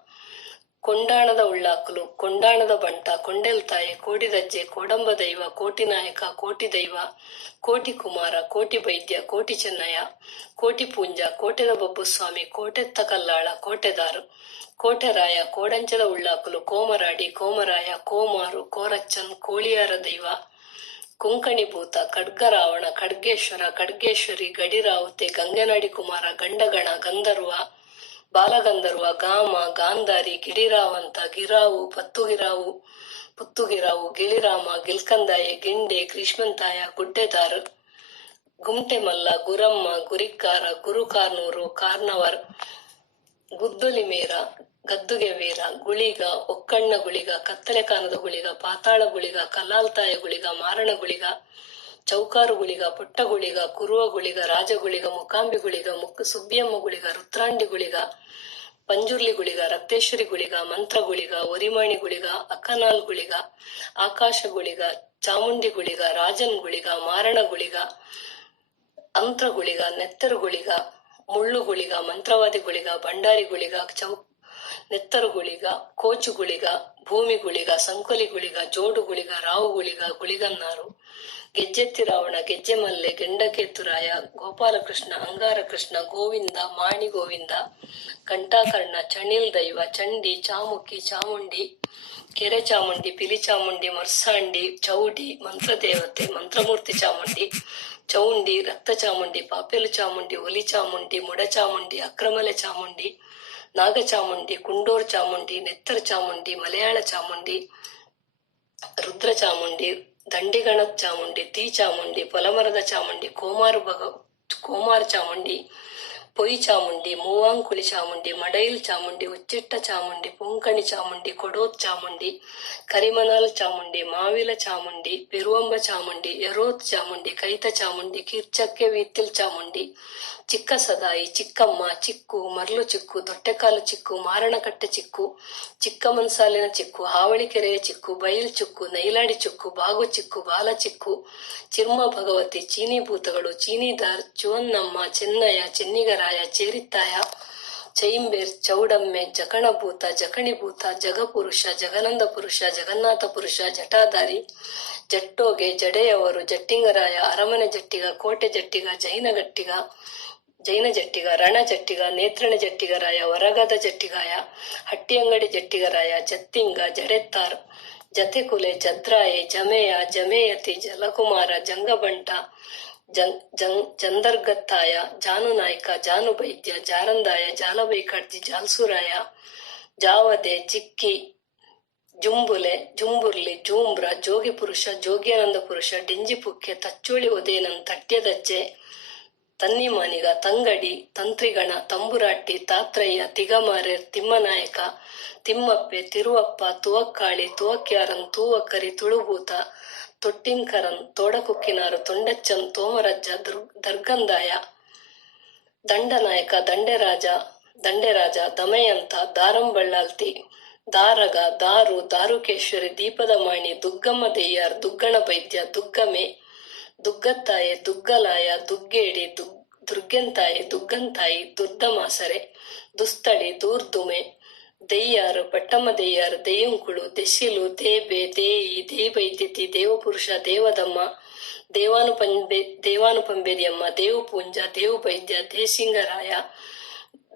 ಕೊಂಡಾಣದ ಉಳ್ಳಾಕಲು ಕೊಂಡಾಣದ ಬಂಟ ಕೊಂಡೆಲ್ತಾಯೆ ಕೋಡಿದಜ್ಜೆ ಕೋಡಂಬ ದೈವ ಕೋಟಿನಾಯಕ ಕೋಟಿ ದೈವ ಕೋಟಿ ಕುಮಾರ ಕೋಟಿ ವೈದ್ಯ ಕೋಟಿ ಚೆನ್ನಯ್ಯ ಕೋಟಿ ಪೂಂಜ ಕೋಟೆದ ಬಬ್ಬುಸ್ವಾಮಿ ಕೋಟೆತ್ತ ಕಲ್ಲಾಳ ಕೋಟೆದಾರ್ ಕೋಟೆರಾಯ ಕೋಡಂಚದ ಉಳ್ಳಾಕಲು ಕೋಮರಾಯ ಕೋಮಾರು ಕೋರಚ್ಚನ್ ಕೋಳಿಯಾರ ದೈವ ಕೊಂಕಣಿಭೂತ ಖಡ್ಗರಾವಣ ಖಡ್ಗೇಶ್ವರ ಖಡ್ಗೇಶ್ವರಿ ಗಡಿರಾವುತೆ ಗಂಗನಾಡಿ ಕುಮಾರ ಗಂಡಗಣ ಗಂಧರ್ವ ಬಾಲಗಂಧರ್ವ ಗಾಮ ಗಾಂಧಾರಿ ಗಿಡಿರಾವಂತ ಗಿರಾವು ಪುತ್ತುಗಿರಾವು ಗಿಳಿರಾಮ ಗಿಲ್ಕಂದಾಯೆ ಗಿಂಡೆ ಗ್ರೀಷ್ಮಂತಾಯ ಗುಡ್ಡೆದಾರ್ ಗುಮ್ಟೆಮಲ್ಲ ಗುರಮ್ಮ ಗುರಿಕಾರ ಗುರುಕಾರ್ನೂರು ಕಾರ್ನವರ್ ಗುದ್ದೊಲಿಮೇರ ಗದ್ದುಗೆ ವೀರ ಗುಳಿಗ ಒಕ್ಕಣ್ಣ ಗುಳಿಗ ಕತ್ತಲೆ ಕಾನದ ಗುಳಿಗ ಪಾತಾಳ ಗುಳಿಗ ಕಲ್ಲಾಲ್ತಾಯ ಗುಳಿಗ ಮಾರಣ ಗುಳಿಗ ಚೌಕಾರು ಗುಳಿಗ ಪುಟ್ಟ ಗುಳಿಗ ಕುರುವ ಗುಳಿಗ ರಾಜಗುಳಿಗ ಮುಕಾಂಬಿ ಗುಳಿಗ ಸುಬ್ಬಿಯಮ್ಮ ಗುಳಿಗ ರುದ್ರಾಂಡಿ ಗುಳಿಗ ಪಂಜುರ್ಲಿ ಗುಳಿಗ ರಕ್ತೇಶ್ವರಿ ಗುಳಿಗ ಮಂತ್ರ ಗುಳಿಗ ಒರಿಮಾಣಿ ಗುಳಿಗ ಅಕ್ಕನಾಲ್ ಗುಳಿಗ ಆಕಾಶ ಗುಳಿಗ ಚಾಮುಂಡಿ ಗುಳಿಗ ರಾಜನ್ ಗುಳಿಗ ಮಾರಣ ಗುಳಿಗ ಅಂತ್ರ ಗುಳಿಗ ನೆತ್ತರು ಗುಳಿಗ ಮುಳ್ಳು ಗುಳಿಗ ಮಂತ್ರವಾದಿ ಗುಳಿಗ ಭಂಡಾರಿ ಗುಳಿಗ ನೆತ್ತರುಗುಳಿಗ, ಕೋಚುಗುಳಿಗ, ಭೂಮಿಗುಳಿಗ, ಸಂಕೊಲಿಗುಳಿಗ, ಜೋಡುಗುಳಿಗ, ರಾವುಗುಳಿಗ, ಗುಳಿಗನ್ನಾರು, ಗೆಜ್ಜೆತ್ತಿ ರಾವಣ, ಗೆಜ್ಜೆ ಮಲ್ಲೆ, ಗೆಂಡಕೇತುರಾಯ, ಗೋಪಾಲಕೃಷ್ಣ, ಅಂಗಾರಕೃಷ್ಣ, ಗೋವಿಂದ, ಮಾಣಿ ಗೋವಿಂದ, ಕಂಠಾಕರ್ಣ, ಚಣಿಲ್ ದೈವ, ಚಂಡಿ, ಚಾಮುಕಿ, ಚಾಮುಂಡಿ, ಕೆರೆ ಚಾಮುಂಡಿ, ಪಿಲಿ ಚಾಮುಂಡಿ, ಮರ್ಸಾಂಡಿ, ಚೌಡಿ, ಮಂತ್ರದೇವತೆ, ಮಂತ್ರಮೂರ್ತಿ ಚಾಮುಂಡಿ, ಚೌಂಡಿ, ರಕ್ತ ಚಾಮುಂಡಿ, ಪಾಪೆಲು ಚಾಮುಂಡಿ, ಒಲಿ ಚಾಮುಂಡಿ, ಮುಡ ಚಾಮುಂಡಿ, ಅಕ್ರಮಲೆ ಚಾಮುಂಡಿ, ನಾಗ ಚಾಮುಂಡಿ, ಕುಂಡೋರ್ ಚಾಮುಂಡಿ, ನೆತ್ತರ್ ಚಾಮುಂಡಿ, ಮಲಯಾಳ ಚಾಮುಂಡಿ, ರುದ್ರ ಚಾಮುಂಡಿ, ದಂಡಿಗಣ ಚಾಮುಂಡಿ, ತೀ ಚಾಮುಂಡಿ, ಪೊಲಮರದ ಚಾಮುಂಡಿ, ಕೋಮಾರ್ ಚಾಮುಂಡಿ, ಪೊಯ್ ಚಾಮುಂಡಿ, ಮೂವಾಂಕುಳಿ ಚಾಮುಂಡಿ, ಮಡೈಲ್ ಚಾಮುಂಡಿ, ಉಚ್ಚಿಟ್ಟ ಚಾಮುಂಡಿ, ಪುಂಕಣಿ ಚಾಮುಂಡಿ, ಕೊಡೋತ್ ಚಾಮುಂಡಿ, ಕರಿಮನಾಲ್ ಚಾಮುಂಡಿ, ಮಾವಿಲ ಚಾಮುಂಡಿ, ಪೆರುವಂಬ ಚಾಮುಂಡಿ, ಎರೋತ್ ಚಾಮುಂಡಿ, ಕೈತ ಚಾಮುಂಡಿ, ಕಿರ್ಚಕ್ಕೆ ವೀತಿಲ್ ಚಾಮುಂಡಿ, ಚಿಕ್ಕ ಸದಾಯಿ, ಚಿಕ್ಕಮ್ಮ, ಚಿಕ್ಕು, ಮರ್ಲು ಚಿಕ್ಕು, ದೊಟ್ಟೆಕಾಲು ಚಿಕ್ಕು, ಮಾರಣಕಟ್ಟೆ ಚಿಕ್ಕು, ಚಿಕ್ಕ ಮನ್ಸಾಲಿನ ಚಿಕ್ಕು, ಹಾವಳಿಕೆರೆಯ ಚಿಕ್ಕು, ಬೈಲ್ ಚಿಕ್ಕು, ನೈಲಾಡಿ ಚಿಕ್ಕು, ಬಾಗು ಚಿಕ್ಕು, ಬಾಲ ಚಿಕ್ಕು, ಚಿರ್ಮ ಭಗವತಿ, ಚೀನಿ ಭೂತಗಳು, ಚೀನಿದಾರ್, ಚುವನ್ನಮ್ಮ, ಚೆನ್ನಯ್ಯ, ಚೆನ್ನಿಗರಾಯ, ಚೇರಿತ್ತಾಯ, ಚೈಂಬೇರ್, ಚೌಡಮ್ಮೆ, ಜಕಣಭೂತ, ಜಕಣಿಭೂತ, ಜಗಪುರುಷ, ಜಗನಂದ ಪುರುಷ, ಜಗನ್ನಾಥ ಪುರುಷ, ಜಟಾಧಾರಿ, ಜಟ್ಟೋಗೆ, ಜಡೆಯವರು, ಜಟ್ಟಿಂಗರಾಯ, ಅರಮನೆ ಜಟ್ಟಿಗ, ಕೋಟೆ ಜಟ್ಟಿಗ, ಜೈನ ಜಟ್ಟಿಗ, ರಣ ಜಟ್ಟಿಗ, ನೇತ್ರಣ ಜಟ್ಟಿಗರಾಯ, ವರಗದ ಜಟ್ಟಿಗಾಯ, ಹಟ್ಟಿಯಂಗಡಿ ಜಟ್ಟಿಗರಾಯ, ಜತ್ತಿಂಗ, ಜಡೆತ್ತಾರ್, ಜತೆಕುಲೆ, ಜದ್ರಾಯೆ, ಜಮೆಯ, ಜಮೇಯತಿ, ಜಲಕುಮಾರ, ಜಂಗಬಂಟ, ಜಂದರ್ಗತ್ತಾಯ, ಜಾನುನಾಯ್ಕ, ಜಾನುಬೈದ್ಯ, ಜಾರಂದಾಯ, ಜಾಲಬೈಕಡ್ಜಿ, ಜಾಲ್ಸುರಾಯ, ಜಾವದೆ, ಜಿಕ್ಕಿ, ಜುಂಬುಲೆ, ಜುಂಬುರ್ಲಿ, ಜೂಂಬ್ರ, ಜೋಗಿ ಪುರುಷ, ಜೋಗ್ಯಾನಂದ ಪುರುಷ, ಡಿಂಜಿಪುಕ್ಕೆ, ತಚ್ಚೋಳಿ ಉದೇನನ್, ತಟ್ಯದಜ್ಜೆ, ತನ್ನಿಮಾನಿಗ, ತಂಗಡಿ, ತಂತ್ರಿಗಣ, ತಂಬುರಾಟಿ, ತಾತ್ರಯ್ಯ, ತಿಗಮಾರೆರ್, ತಿಮ್ಮನಾಯಕ, ತಿಮ್ಮಪ್ಪೆ, ತಿರುವಪ್ಪ, ತುವಕ್ಕಾಳಿ, ತುವಕ್ಯಾರನ್, ತೂವಕ್ಕರಿ, ತುಳುಭೂತ, ತೊಟ್ಟಿಂಕರನ್, ತೋಡಕುಕ್ಕಿನಾರು, ತೊಂಡಚ್ಚನ್, ತೋಮರಜ್ಜ, ದರ್ಗಂದಾಯ, ದಂಡನಾಯಕ, ದಂಡೆರಾಜ, ದಮಯಂತ, ದಾರಂಬಳ್ಳಾಲ್ತಿ, ದಾರಗ, ದಾರು, ದಾರುಕೇಶ್ವರಿ, ದೀಪದ ಮಾಣಿ, ದುಗ್ಗಮ್ಮ ದೆಯ್ಯಾರ್, ದುಗ್ಗಣ ಬೈದ್ಯ, ದುಗ್ಗಮೆ, ದುಗ್ಗತ್ತಾಯೆ, ದುಗ್ಗಲಾಯ, ದುಗ್ಗೇಡಿ, ದುರ್ಗೆಂತಾಯಿ, ದುಗ್ಗಂತಾಯಿ, ದುರ್ದಮಾಸರೆ, ದುಸ್ತಳಿ, ದೂರ್ದುಮೆ, ದೆಯ್ಯಾರು, ಪಟ್ಟಮ್ಮ ದೆಯ್ಯಾರು, ದೆಯ್ಯಂಕುಳು, ದೆಸಿಲು, ದೇಬೆ, ದೇಯಿ, ದೇವೈದ್ಯತಿ, ದೇವಪುರುಷ, ದೇವದಮ್ಮ, ದೇವಾನುಪಂಬೇರಿಯಮ್ಮ, ದೇವಪೂಂಜ, ದೇವಬೈದ್ಯ, ದೇಸಿಂಗರಾಯ,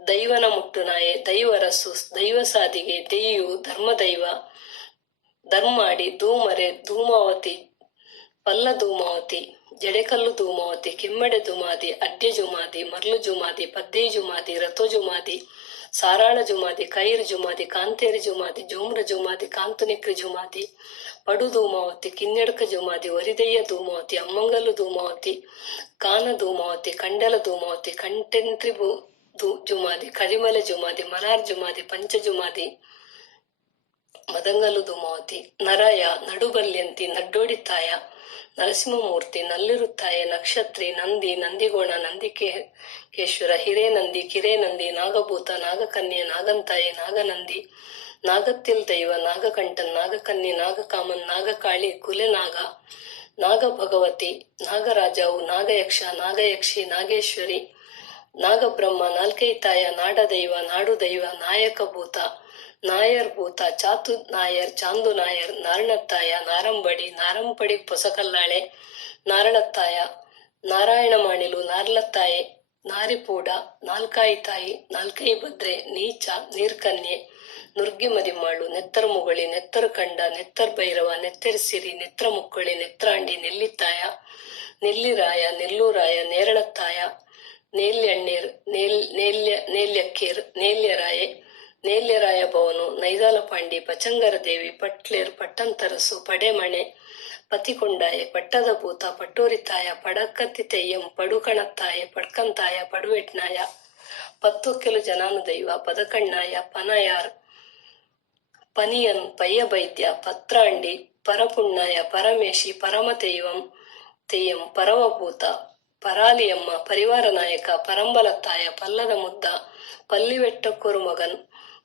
ದೈವನ ಮುಟ್ಟುನಾಯೆ, ದೈವರಸು, ದೈವಸಾದಿಗೆ, ದೆಯ್ಯು, ಧರ್ಮದೈವ, ಧರ್ಮಾಡಿ, ಧೂಮರೆ, ಧೂಮಾವತಿ, ಪಲ್ಲ ಧೂಮಾವತಿ, ಜಡೆಕಲ್ಲು ಧೂಮಾವತಿ, ಕೆಮ್ಮೆಡೆ ದುಮಾದಿ, ಅಡ್ಯ ಜುಮಾದಿ, ಮರ್ಲು ಜುಮಾದಿ, ಪದ್ದೇ ಜುಮಾದಿ, ರಥೋ ಜುಮಾದಿ, ಸಾರಾಳ ಜುಮಾದಿ, ಕೈರ್ ಜುಮಾದಿ, ಕಾಂತೇರಿ ಜುಮಾದಿ, ಜೋಮ್ರ ಜುಮಾದಿ, ಕಾಂತುನಿಕ್ರಿ ಜುಮಾದಿ, ಪಡು ಧೂಮಾವತಿ, ಕಿನ್ನೆಡ್ಕ ಜುಮಾದಿ, ವರಿದಯ್ಯ ಧೂಮಾವತಿ, ಅಮ್ಮಂಗಲ್ಲು ಧೂಮಾವತಿ, ಕಾನ ಧೂಮಾವತಿ, ಕಂಡಲ ಧೂಮಾವತಿ, ಕಂಟೆಂತ್ರಿ ಜುಮಾದಿ, ಕರಿಮಲೆ ಜುಮಾದಿ, ಮಲಾರ್ ಜುಮಾದಿ, ಪಂಚ ಜುಮಾದಿ, ಮದಂಗಲ್ಲು ಧೂಮಾವತಿ, ನರಯ, ನಡುಬಲ್ಯಂತಿ, ನಡ್ಡೋಡಿತಾಯ, ನರಸಿಂಹಮೂರ್ತಿ, ನಲ್ಲಿರುತ್ತಾಯೆ, ನಕ್ಷತ್ರಿ, ನಂದಿ, ನಂದಿಗೋಣ, ನಂದಿಕೇಶ್ವರ, ಹಿರೇನಂದಿ, ಕಿರೇನಂದಿ, ನಾಗಭೂತ, ನಾಗಕನ್ಯೆ, ನಾಗಂತಾಯೆ, ನಾಗನಂದಿ, ನಾಗತ್ತಿಲ್ ದೈವ, ನಾಗಕಂಠನ್, ನಾಗಕನ್ಯೆ, ನಾಗಕಾಮನ್, ನಾಗಕಾಳಿ, ಕುಲೆನಾಗ, ನಾಗಭಗವತಿ, ನಾಗರಾಜವು, ನಾಗಯಕ್ಷ, ನಾಗಯಕ್ಷಿ, ನಾಗೇಶ್ವರಿ, ನಾಗಬ್ರಹ್ಮ, ನಾಲ್ಕೈತಾಯ, ನಾಡದೈವ, ನಾಡುದೈವ, ನಾಯಕಭೂತ, ನಾಯರ್ ಭೂತ, ಚಾತು ನಾಯರ್, ಚಾಂದು ನಾಯರ್, ನಾರಣತ್ತಾಯ, ನಾರಂಬಡಿ, ನಾರಂಪಡಿ ಪೊಸಕಲ್ಲಾಳೆ, ನಾರಣತ್ತಾಯ, ನಾರಾಯಣ ಮಾಣಿಲು, ನಾರ್ಲತ್ತಾಯೆ, ನಾರಿಪೂಡ, ನಾಲ್ಕಾಯಿತಾಯಿ, ನಾಲ್ಕೈ ಭದ್ರೆ, ನೀಚ, ನೀರ್ಕನ್ಯೆ, ನುರ್ಗಿ ಮದಿಮಾಳು, ನೆತ್ತರ್ ಮುಗಳಿ, ನೆತ್ತರ್ ಕಂಡ, ನೆತ್ತರ್ ಭೈರವ, ನೆತ್ತೆರ್ಸಿರಿ, ನೆತ್ರ ಮುಕ್ಕಳಿ, ನೆತ್ರಾಂಡಿ, ನೆಲ್ಲಿತ್ತಾಯ, ನೆಲ್ಲಿರಾಯ, ನೆಲ್ಲೂರಾಯ, ನೇರಣತ್ತಾಯ, ನೇಲ್ಯಣ್ಣೀರ್, ನೇಲ್ಯಕ್ಕೀರ್, ನೇಲ್ಯರಾಯೆ, ನೇಲ್ಯರಾಯ ಭವನು, ನೈದಾಲಪಾಂಡಿ, ಪಚಂಗರ ದೇವಿ, ಪಟ್ಲೇರ್, ಪಟ್ಟಂತರಸು, ಪಡೆಮಣೆ, ಪತಿಕೊಂಡಾಯೆ, ಪಟ್ಟದ ಭೂತ, ಪಟ್ಟೋರಿತಾಯ, ಪಡಕತ್ತಿ ತೆಯ್ಯಂ, ಪಡುಕಣತ್ತಾಯ, ಪಡ್ಕಂತಾಯ, ಪಡುವೆಟ್ನಾಯ, ಪತ್ತೊಕ್ಕೆಲು ಜನಾನು ದೈವ, ಪದಕಣ್ಣಾಯ, ಪನಯಾರ್, ಪನಿಯನ್, ಪಯ್ಯಬೈದ್ಯ, ಪತ್ರಾಂಡಿ, ಪರಪುಣ್ಣಾಯ, ಪರಮೇಶಿ, ಪರಮ ತೆಯ್ಯಂ, ಪರವಭೂತ, ಪರಾಲಿಯಮ್ಮ, ಪರಿವಾರ ನಾಯಕ, ಪರಂಬಲತ್ತಾಯ, ಪಲ್ಲದ ಮುದ್ದ, ಪಲ್ಲಿವೆಟ್ಟಕ್ಕೂರು ಮಗನ್,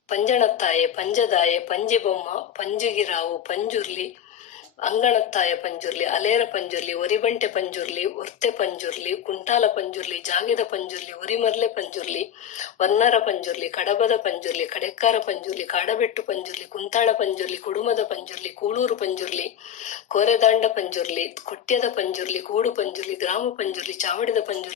ಪಂಜಣತ್ತಾಯೆ, ಪಂಜದಾಯೆ, ಪಂಜಿಬೊಮ್ಮ, ಪಂಜುಗಿರಾವು, ಪಂಜುರ್ಲಿ, ಅಂಗಣತ್ತಾಯ ಪಂಜುರ್ಲಿ, ಅಲೇರ ಪಂಜುರ್ಲಿ, ಒರಿಬಂಟೆ ಪಂಜುರ್ಲಿ, ಒರ್ತೆ ಪಂಜುರ್ಲಿ, ಕುಂಟಾಲ ಪಂಜುರ್ಲಿ, ಜಾಗಿದ ಪಂಜುರ್ಲಿ, ಉರಿಮರ್ಲೆ ಪಂಜುರ್ಲಿ, ವರ್ಣರ ಪಂಜುರ್ಲಿ, ಕಡಬದ ಪಂಜುರ್ಲಿ, ಕಡೆಕ್ಕಾರ ಪಂಜುರ್ಲಿ, ಕಾಡಬೆಟ್ಟು ಪಂಜುರ್ಲಿ, ಕುಂತಾಳ ಪಂಜುರ್ಲಿ, ಕುಡುಮದ ಪಂಜುರ್ಲಿ, ಕೂಳೂರು ಪಂಜುರ್ಲಿ, ಕೋರೆದಾಂಡ ಪಂಜುರ್ಲಿ, ಕೊಟ್ಯದ ಪಂಜುರ್ಲಿ, ಗೂಡು ಪಂಜುರ್ಲಿ, ಗ್ರಾಮ ಪಂಜುರ್ಲಿ, ಚಾವಡಿದ ಪಂಜುರ್ಲಿ,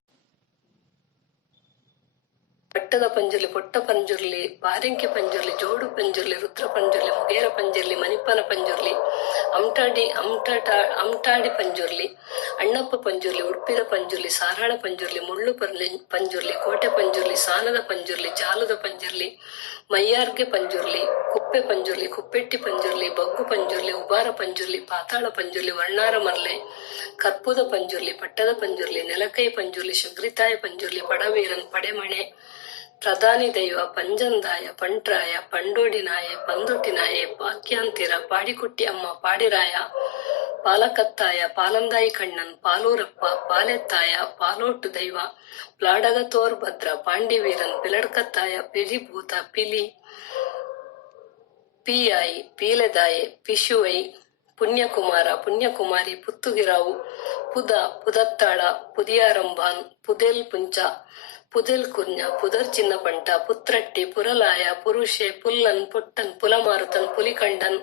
ಪಟ್ಟದ ಪಂಜುರ್ಲಿ, ಪೊಟ್ಟ ಪಂಜುರ್ಲಿ, ಬಾರಿಂಕೆ ಪಂಜುರ್ಲಿ, ಜೋಡು ಪಂಜುರ್ಲಿ, ರುದ್ರ ಪಂಜುರ್ಲಿ, ಮುಗೇರ ಪಂಜುರ್ಲಿ, ಮನಿಪ್ಪನ ಪಂಜುರ್ಲಿ, ಅಮಟಾಡಿ ಪಂಜುರ್ಲಿ, ಅಣ್ಣಪ್ಪ ಪಂಜುರ್ಲಿ, ಉಡುಪಿದ ಪಂಜುರ್ಲಿ, ಸಾರಾಳ ಪಂಜುರ್ಲಿ, ಮುಳ್ಳು ಪಂಜುರ್ಲಿ, ಕೋಟೆ ಪಂಜುರ್ಲಿ, ಸಾನದ ಪಂಜುರ್ಲಿ, ಜಾಲದ ಪಂಜುರ್ಲಿ, ಮಯ್ಯಾರ್ಗೆ ಪಂಜುರ್ಲಿ, ಕುಪ್ಪೆ ಪಂಜುರ್ಲಿ, ಕುಪ್ಪೆಟ್ಟಿ ಪಂಜುರ್ಲಿ, ಬಗ್ಗು ಪಂಜುರ್ಲಿ, ಉಬಾರ ಪಂಜುರ್ಲಿ, ಪಾತಾಳ ಪಂಜುರ್ಲಿ, ವರ್ಣಾರ ಮರ್ಲೆ, ಕರ್ಪೂದ ಪಂಜುರ್ಲಿ, ಪಟ್ಟದ ಪಂಜುರ್ಲಿ, ನೆಲಕೈ ಪಂಜುರ್ಲಿ, ಶುಗ್ರಿತಾಯ ಪಂಜುರ್ಲಿ, ಪಡವೀರನ್, ಪಡೆಮಣೆ, ಪ್ರಧಾನಿ ದೈವ, ಪಂಜಂದಾಯ, ಪಂಟ್ರಾಯ, ಪಂಡೋಡಿನಾಯ, ಪಂದೊಟ್ಟಿನಾಯ, ಪಾಕ್ಯಾಂತಿರ, ಪಾಡಿಕುಟ್ಟಿ ಅಮ್ಮ, ಪಾಡಿರಾಯ, ಪಾಲಕತ್ತಾಯ, ಪಾಲಂದಾಯಿ ಕಣ್ಣನ್, ಪಾಲೂರಪ್ಪ, ಪಾಲೆತ್ತಾಯ, ಪಾಲೋಟು ದೈವ, ಪ್ಲಾಡಗತೋರ್ ಭದ್ರ, ಪಾಂಡಿವೀರನ್, ಪಿಲಡ್ಕತ್ತಾಯ, ಪಿಲಿಭೂತ, ಪಿಲಿ, ಪೀಯಾಯಿ, ಪೀಲೆದಾಯೆ, ಪಿಶುವೈ, ಪುಣ್ಯಕುಮಾರ, ಪುಣ್ಯಕುಮಾರಿ, ಪುತ್ತುಗಿರಾವು, ಪುದತ್ತಾಳ, ಪುದಿಯಾರಂಬಾನ್, ಪುದೆಲ್ ಪುಂಚ, ಪುದೆಲ್ ಕುರ್ഞ്ഞ, ಪುದರ್ ಚಿನ್ನಪಂಟ, ಪುತ್ರಟ್ಟಿ, ಪುರಲಾಯ, ಪುರುಷೆ, ಪುಲ್ಲನ್, ಪೊಟ್ಟನ್, ಪುಲಮಾರುತನ್, ಪುಲಿಕಂಡನ್,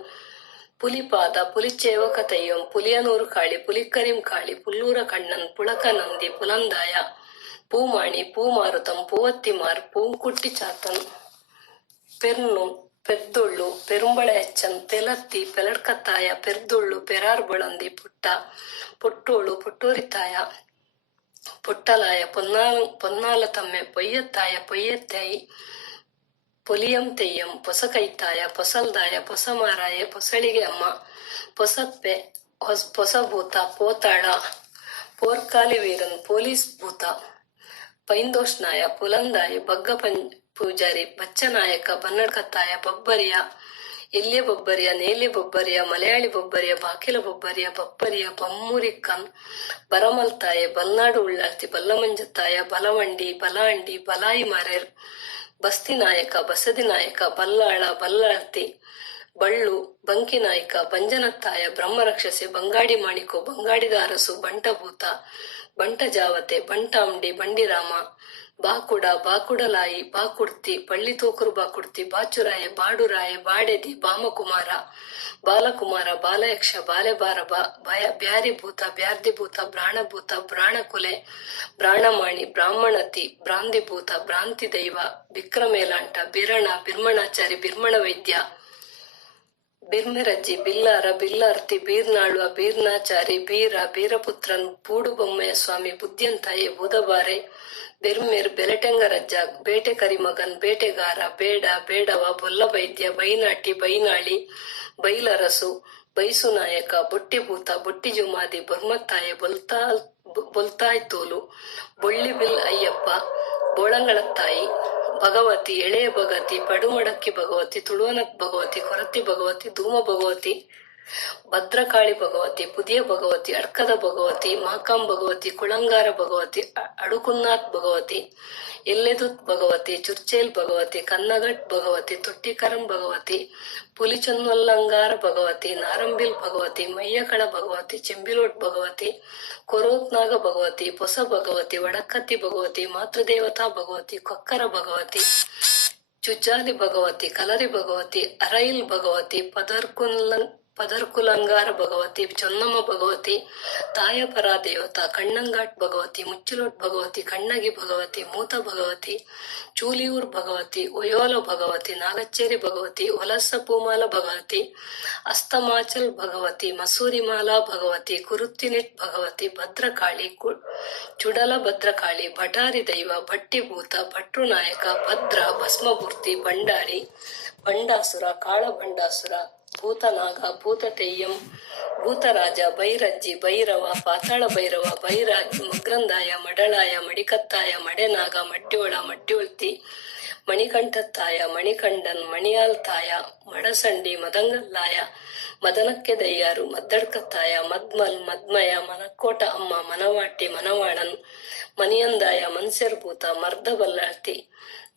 ಪುಲಿಪಾದ, ಪುಲಿಚೇವಕ ತಯ್ಯಂ, ಪುಲಿಯನೂರು ಕಾಳಿ, ಪುಲಿಕರಿಂ ಕಾಳಿ, ಪುಲ್ಲೂರ ಕಣ್ಣನ್, ಪುಳಕ ನಂದಿ, ಪುಲಂದಾಯ, பூமாணி, பூமாருதம், பூவத்திமார், பூங்குட்டி சாத்தன், ಪೆರ್ನು, ಪೆದ್ದೊಳ್ಳು, ಪೆರುಂಬಳ ಎಚ್ಚನ್, ಪೆಲತ್ತಿ, ಪೆಲಡ್ಕತ್ತಾಯ, ಪೆರ್ದೊಳ್ಳು, ಪೆರಾರ್ ಬೊಳಂದಿ, ಪುಟ್ಟ, ಪುಟ್ಟೋಳು, ಪುಟ್ಟೂರಿತಾಯ, ಪುಟ್ಟಲಾಯ, ಪೊನ್ನಾಲ ತಮ್ಮೆ, ಪೊಯ್ಯತ್ತಾಯ, ಪೊಯ್ಯತ್ತಾಯಿ, ಪೊಲಿಯಂ ತೆಯ್ಯಂ, ಪೊಸಕೈತಾಯ, ಪೊಸಲ್ದಾಯ, ಪೊಸಮಾರಾಯ, ಪೊಸಳಿಗೆ ಅಮ್ಮ, ಪೊಸಪ್ಪೆ, ಪೊಸಭೂತ, ಪೋತಾಳ, ಪೋರ್ಕಾಲಿ ವೀರನ್, ಪೊಲೀಸ್ ಭೂತ, ಪೈಂದೋಷ್ನಾಯ, ಪುಲಂದಾಯ, ಬಗ್ಗ ಪೂಜಾರಿ, ಬಚ್ಚನಾಯಕ, ಬನ್ನಡ್ಕತ್ತಾಯ, ಬಬ್ಬರಿಯ, ಎಲ್ಯ ಬೊಬ್ಬರಿಯ, ನೇಲ್ಯ ಬೊಬ್ಬರಿಯ, ಮಲಯಾಳಿ ಬೊಬ್ಬರಿಯ, ಬಾಕಿಲ ಬೊಬ್ಬರಿಯ, ಬಪ್ಪರಿಯ, ಬಮ್ಮೂರಿಕ್ಕನ್, ಬರಮಲ್ತಾಯ, ಬಲ್ನಾಡು ಉಳ್ಳಾಳ್ತಿ, ಬಲ್ಲಮಂಜತ್ತಾಯ, ಬಲವಂಡಿ, ಬಲಾಂಡಿ, ಬಲಾಯಿ ಮಾರೇರ್, ಬಸ್ತಿ ನಾಯಕ, ಬಸದಿ ನಾಯಕ, ಬಲ್ಲಾಳ, ಬಲ್ಲಾಳ್ತಿ, ಬಳ್ಳು, ಬಂಕಿನಾಯಕ, ಬಂಜನತ್ತಾಯ, ಬ್ರಹ್ಮರಕ್ಷಸೆ, ಬಂಗಾಡಿ ಮಾಣಿಕೋ, ಬಂಗಾಡಿದ ಅರಸು, ಬಂಟಭೂತ, ಬಂಟ ಜಾವತೆ, ಬಂಟಾಂಡಿ, ಬಂಡಿರಾಮ, ಬಾಕುಡ, ಬಾಕುಡಲಾಯಿ, ಬಾಕುಡ್ತಿ, ಪಳ್ಳಿತೋಕರು ಬಾಕುಡ್ತಿ, ಬಾಚುರಾಯ, ಬಾಡುರಾಯ, ಬಾಡೆದಿ, ಬಾಮಕುಮಾರ, ಬಾಲಕುಮಾರ, ಬಾಲಯಕ್ಷ, ಬಾಲೆಬಾರ, ಬ್ಯಾರಿಭೂತ, ಬ್ಯಾರ್ದಿಭೂತ, ಬ್ರಾಣಭೂತ, ಬ್ರಾಣಕುಲೆ, ಬ್ರಾಣಮಾಣಿ, ಬ್ರಾಹ್ಮಣತಿ, ಭ್ರಾಂತಿಭೂತ, ಭ್ರಾಂತಿ ದೈವ, ಬಿಕ್ರಮೇಲಾಂಟ, ಬಿರಣ, ಬಿರ್ಮಣಾಚಾರಿ, ಬಿರ್ಮಣ ವೈದ್ಯ, ಬಿರ್ಮಿರಜ್ಜಿ, ಬಿಲ್ಲಾರ, ಬಿಲ್ಲಾರ್ತಿ, ಬೀರ್ನಾಳುವ, ಬೀರ್ನಾಚಾರಿ, ಬೀರ, ಬೀರಪುತ್ರನ್, ಬೂಡು ಬೊಮ್ಮೆಯ ಸ್ವಾಮಿ, ಬುದ್ಧಿಯಂತಾಯೆ, ಬೂದಬಾರೆ, ಬೆರ್ಮಿರ್, ಬೆಲೆಟೆಂಗರಜ್ಜ, ಬೇಟೆ ಕರಿಮಗನ್, ಬೇಟೆಗಾರ, ಬೇಡ, ಬೇಡವ, ಬೊಲ್ಲಬೈದ್ಯ, ಬೈನಾಟಿ, ಬೈನಾಳಿ, ಬೈಲರಸು, ಬೈಸುನಾಯಕ, ಬೊಟ್ಟಿಭೂತ, ಬೊಟ್ಟಿಜುಮಾದಿ, ಬೊರ್ಮತ್ತಾಯೆ, ಬೊಲ್ತಾಯ್ತೋಲು, ಬೊಳ್ಳಿಬಿಲ್ ಅಯ್ಯಪ್ಪ, ಬೋಳಂಗಳತ್ತಾಯಿ, ಭಗವತಿ, ಎಳೆಯ ಭಗವತಿ, ಪಡುಮಡಕ್ಕಿ ಭಗವತಿ, ತುಳುವನತ್ ಭಗವತಿ, ಕೊರತಿ ಭಗವತಿ, ಧೂಮ ಭಗವತಿ, ಭದ್ರಕಾಳಿ ಭಗವತಿ, ಪುದಿಯ ಭಗವತಿ, ಅಡ್ಕದ ಭಗವತಿ, ಮಾಕಾಂ ಭಗವತಿ, ಕುಳಂಗಾರ ಭಗವತಿ, ಅಡುಕುನ್ನಾಥ್ ಭಗವತಿ, ಎಲ್ಲೆದುತ್ ಭಗವತಿ, ಚುರ್ಚೇಲ್ ಭಗವತಿ, ಕನ್ನಗಟ್ ಭಗವತಿ, ತೊಟ್ಟಿಕರಂ ಭಗವತಿ, ಪುಲಿಚನ್ನೊಲ್ಲಂಗಾರ ಭಗವತಿ, ನಾರಂಬಿಲ್ ಭಗವತಿ, ಮಯ್ಯಕಳ ಭಗವತಿ, ಚೆಂಬಿಲೋಟ್ ಭಗವತಿ, ಕೊರೋತ್ನಾಗ ಭಗವತಿ, ಪೊಸ ಭಗವತಿ, ವಡಕತ್ತಿ ಭಗವತಿ, ಮಾತೃದೇವತಾ ಭಗವತಿ, ಕೊಕ್ಕರ ಭಗವತಿ, ಚುಚ್ಚಾಲಿ ಭಗವತಿ, ಕಲರಿ ಭಗವತಿ, ಅರೈಲ್ ಭಗವತಿ, ಪದರ್ಕುಲಂಗಾರ ಭಗವತಿ, ಚೊನ್ನಮ್ಮ ಭಗವತಿ, ತಾಯಪರ ದೇವತಾ, ಕಣ್ಣಂಗಾಟ್ ಭಗವತಿ, ಮುಚ್ಚಿಲೋಟ್ ಭಗವತಿ, ಕಣ್ಣಗಿ ಭಗವತಿ, ಮೂತ ಭಗವತಿ, ಚೂಲಿಯೂರ್ ಭಗವತಿ, ಒಯೋಲ ಭಗವತಿ, ನಾಗಚ್ಚೇರಿ ಭಗವತಿ, ಒಲಸ್ಸ ಪೂಮಾಲ ಭಗವತಿ, ಅಸ್ತಮಾಚಲ್ ಭಗವತಿ, ಮಸೂರಿಮಾಲಾ ಭಗವತಿ, ಕುರುತ್ತಿನಿಟ್ ಭಗವತಿ, ಭದ್ರಕಾಳಿ, ಚುಡಲ ಭದ್ರಕಾಳಿ, ಭಟಾರಿ ದೈವ, ಭಟ್ಟಿಭೂತ, ಭಟ್ರುನಾಯಕ, ಭದ್ರ, ಭಸ್ಮಮೂರ್ತಿ, ಭಂಡಾರಿ, ಬಂಡಾಸುರ, ಕಾಳ ಬಂಡಾಸುರ, ಭೂತನಾಗ, ಭೂತತೆಯ್ಯಂ, ಭೂತರಾಜ, ಬೈರಜ್ಜಿ, ಭೈರವ, ಪಾತಾಳ ಭೈರವ, ಬೈರಾಗಿ, ಮಗ್ರಂದಾಯ, ಮಡಳಾಯ, ಮಡಿಕತ್ತಾಯ, ಮಡೆನಾಗ, ಮಡ್ಯೋಳ, ಮಡ್ಯೋಳ್ತಿ, ಮಣಿಕಂಠತ್ತಾಯ, ಮಣಿಕಂಡನ್, ಮಣಿಯಾಲ್ತಾಯ, ಮಡಸಂಡಿ, ಮದಂಗಲ್ಲಾಯ, ಮದನಕ್ಕೆ ದಯ್ಯಾರು, ಮದ್ದಡ್ಕತ್ತಾಯ, ಮದ್ಮಲ್, ಮದ್ಮಯ, ಮನಕೋಟ ಅಮ್ಮ, ಮನವಾಟಿ, ಮನವಾಳನ್, ಮನಿಯಂದಾಯ, ಮನ್ಸೆರ್ಭೂತ, ಮರ್ದ ಬಲ್ಲಾಳ್ತಿ,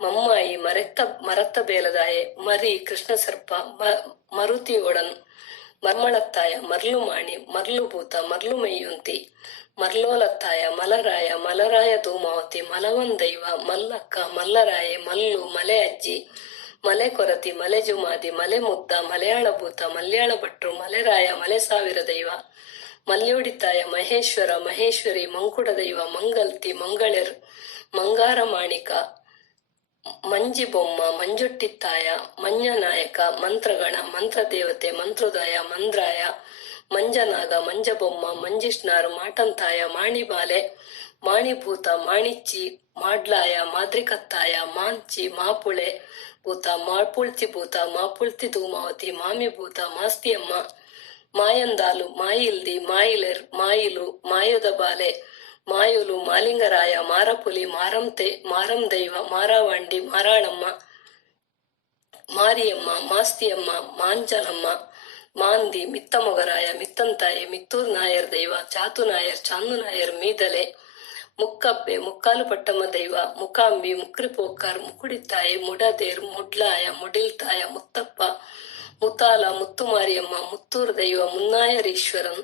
ಮಮ್ಮಾಯಿ, ಮರತ್ತ ಬೇಲದಾಯೆ, ಮರಿ, ಕೃಷ್ಣ ಸರ್ಪ, ಮರುತಿ ಒಡನ್, ಮರ್ಮಳತ್ತಾಯ ಮರ್ಲುಮಾಣಿ ಮರ್ಲುಭೂತ ಮರ್ಲುಮೈಯುಂತಿ ಮರ್ಲೋಲತ್ತಾಯ ಮಲರಾಯ ಮಲರಾಯ ಧೂಮಾವತಿ ಮಲವಂದೈವ ಮಲ್ಲಕ್ಕ ಮಲ್ಲರಾಯೆ ಮಲ್ಲು ಮಲೆ ಅಜ್ಜಿ ಮಲೆ ಕೊರತಿ ಮಲೆ ಜುಮಾದಿ ಮಲೆ ಮುದ್ದ ಮಲಯಾಳಭೂತ ಮಲ್ಯಾಳ ಭಟ್ರು ಮಲೆರಾಯ ಮಲೆ ಸಾವಿರ ದೈವ ಮಲ್ಯೋಡಿತಾಯ ಮಹೇಶ್ವರ ಮಹೇಶ್ವರಿ ಮಂಕುಡ ದೈವ ಮಂಗಲ್ತಿ ಮಂಗಳೇರ್ ಮಂಗಾರ ಮಾಣಿಕ ಮಂಜಿಬೊಮ್ಮ ಮಂಜುಟ್ಟಿತ್ತಾಯ ಮಂಜನಾಯಕ ಮಂತ್ರಗಣ ಮಂತ್ರದೇವತೆ ಮಂತ್ರೋದಯ ಮಂದ್ರಾಯ ಮಂಜನಾಗ ಮಂಜಬೊಮ್ಮ ಮಂಜಿಷ್ಣಾರು ಮಾಟಂತಾಯ ಮಾಣಿಮಾಲೆ ಮಾಣಿಭೂತ ಮಾಣಿಚ್ಚಿ ಮಾಡ್ಲಾಯ ಮಾದ್ರಿಕತ್ತಾಯ ಮಾಂಚಿ ಮಾಪುಳೆ ಭೂತ ಮಾಪುಳ್ತಿ ಭೂತ ಮಾಪುಳ್ತಿ ಧೂಮಾವತಿ ಮಾಮಿಭೂತ ಮಾಸ್ತಿಯಮ್ಮ ಮಾಯಂದಾಲು ಮಾಯಿಲ್ದಿ ಮಾಯಿಲೆರ್ ಮಾಯಿಲು ಮಾಯುದ ಬಾಲೆ ಮಾಯುಲು ಮಾಲಿಂಗರಾಯ ಮಾರಪುಲಿ ಮಾರಂತೆ ಮಾರಂ ದೈವ ಮಾರಾವಂಡಿ ಮಾರಾಳಮ್ಮ ಮಾರಿಯಮ್ಮ ಮಾಸ್ತಿಯಮ್ಮ ಮಾಂಜನಮ್ಮ ಮಾಂದಿ ಮಿತ್ತಮೊಗರಾಯ ಮಿತ್ತಂತಾಯೆ ಮಿತ್ತೂರ್ ನಾಯರ್ ದೈವ ಚಾತು ನಾಯರ್ ಚಾಂದು ನಾಯರ್ ಮೀದಲೆ ಮುಕ್ಕಬ್ಬೆ ಮುಕ್ಕಾಲು ಪಟ್ಟಮ್ಮ ದೈವ ಮುಕಾಂಬಿ ಮುಕ್ರಿಪೋಕರ್ ಮುಕುಡಿತಾಯೆ ಮುಡದೇರ್ ಮುಡ್ಲಾಯ ಮುಡಿಲ್ತಾಯ ಮುತ್ತಪ್ಪ ಮುತಾಲ ಮುತ್ತುಮಾರಿಯಮ್ಮ ಮುತ್ತೂರ್ ದೈವ ಮುನ್ನಾಯರೀಶ್ವರನ್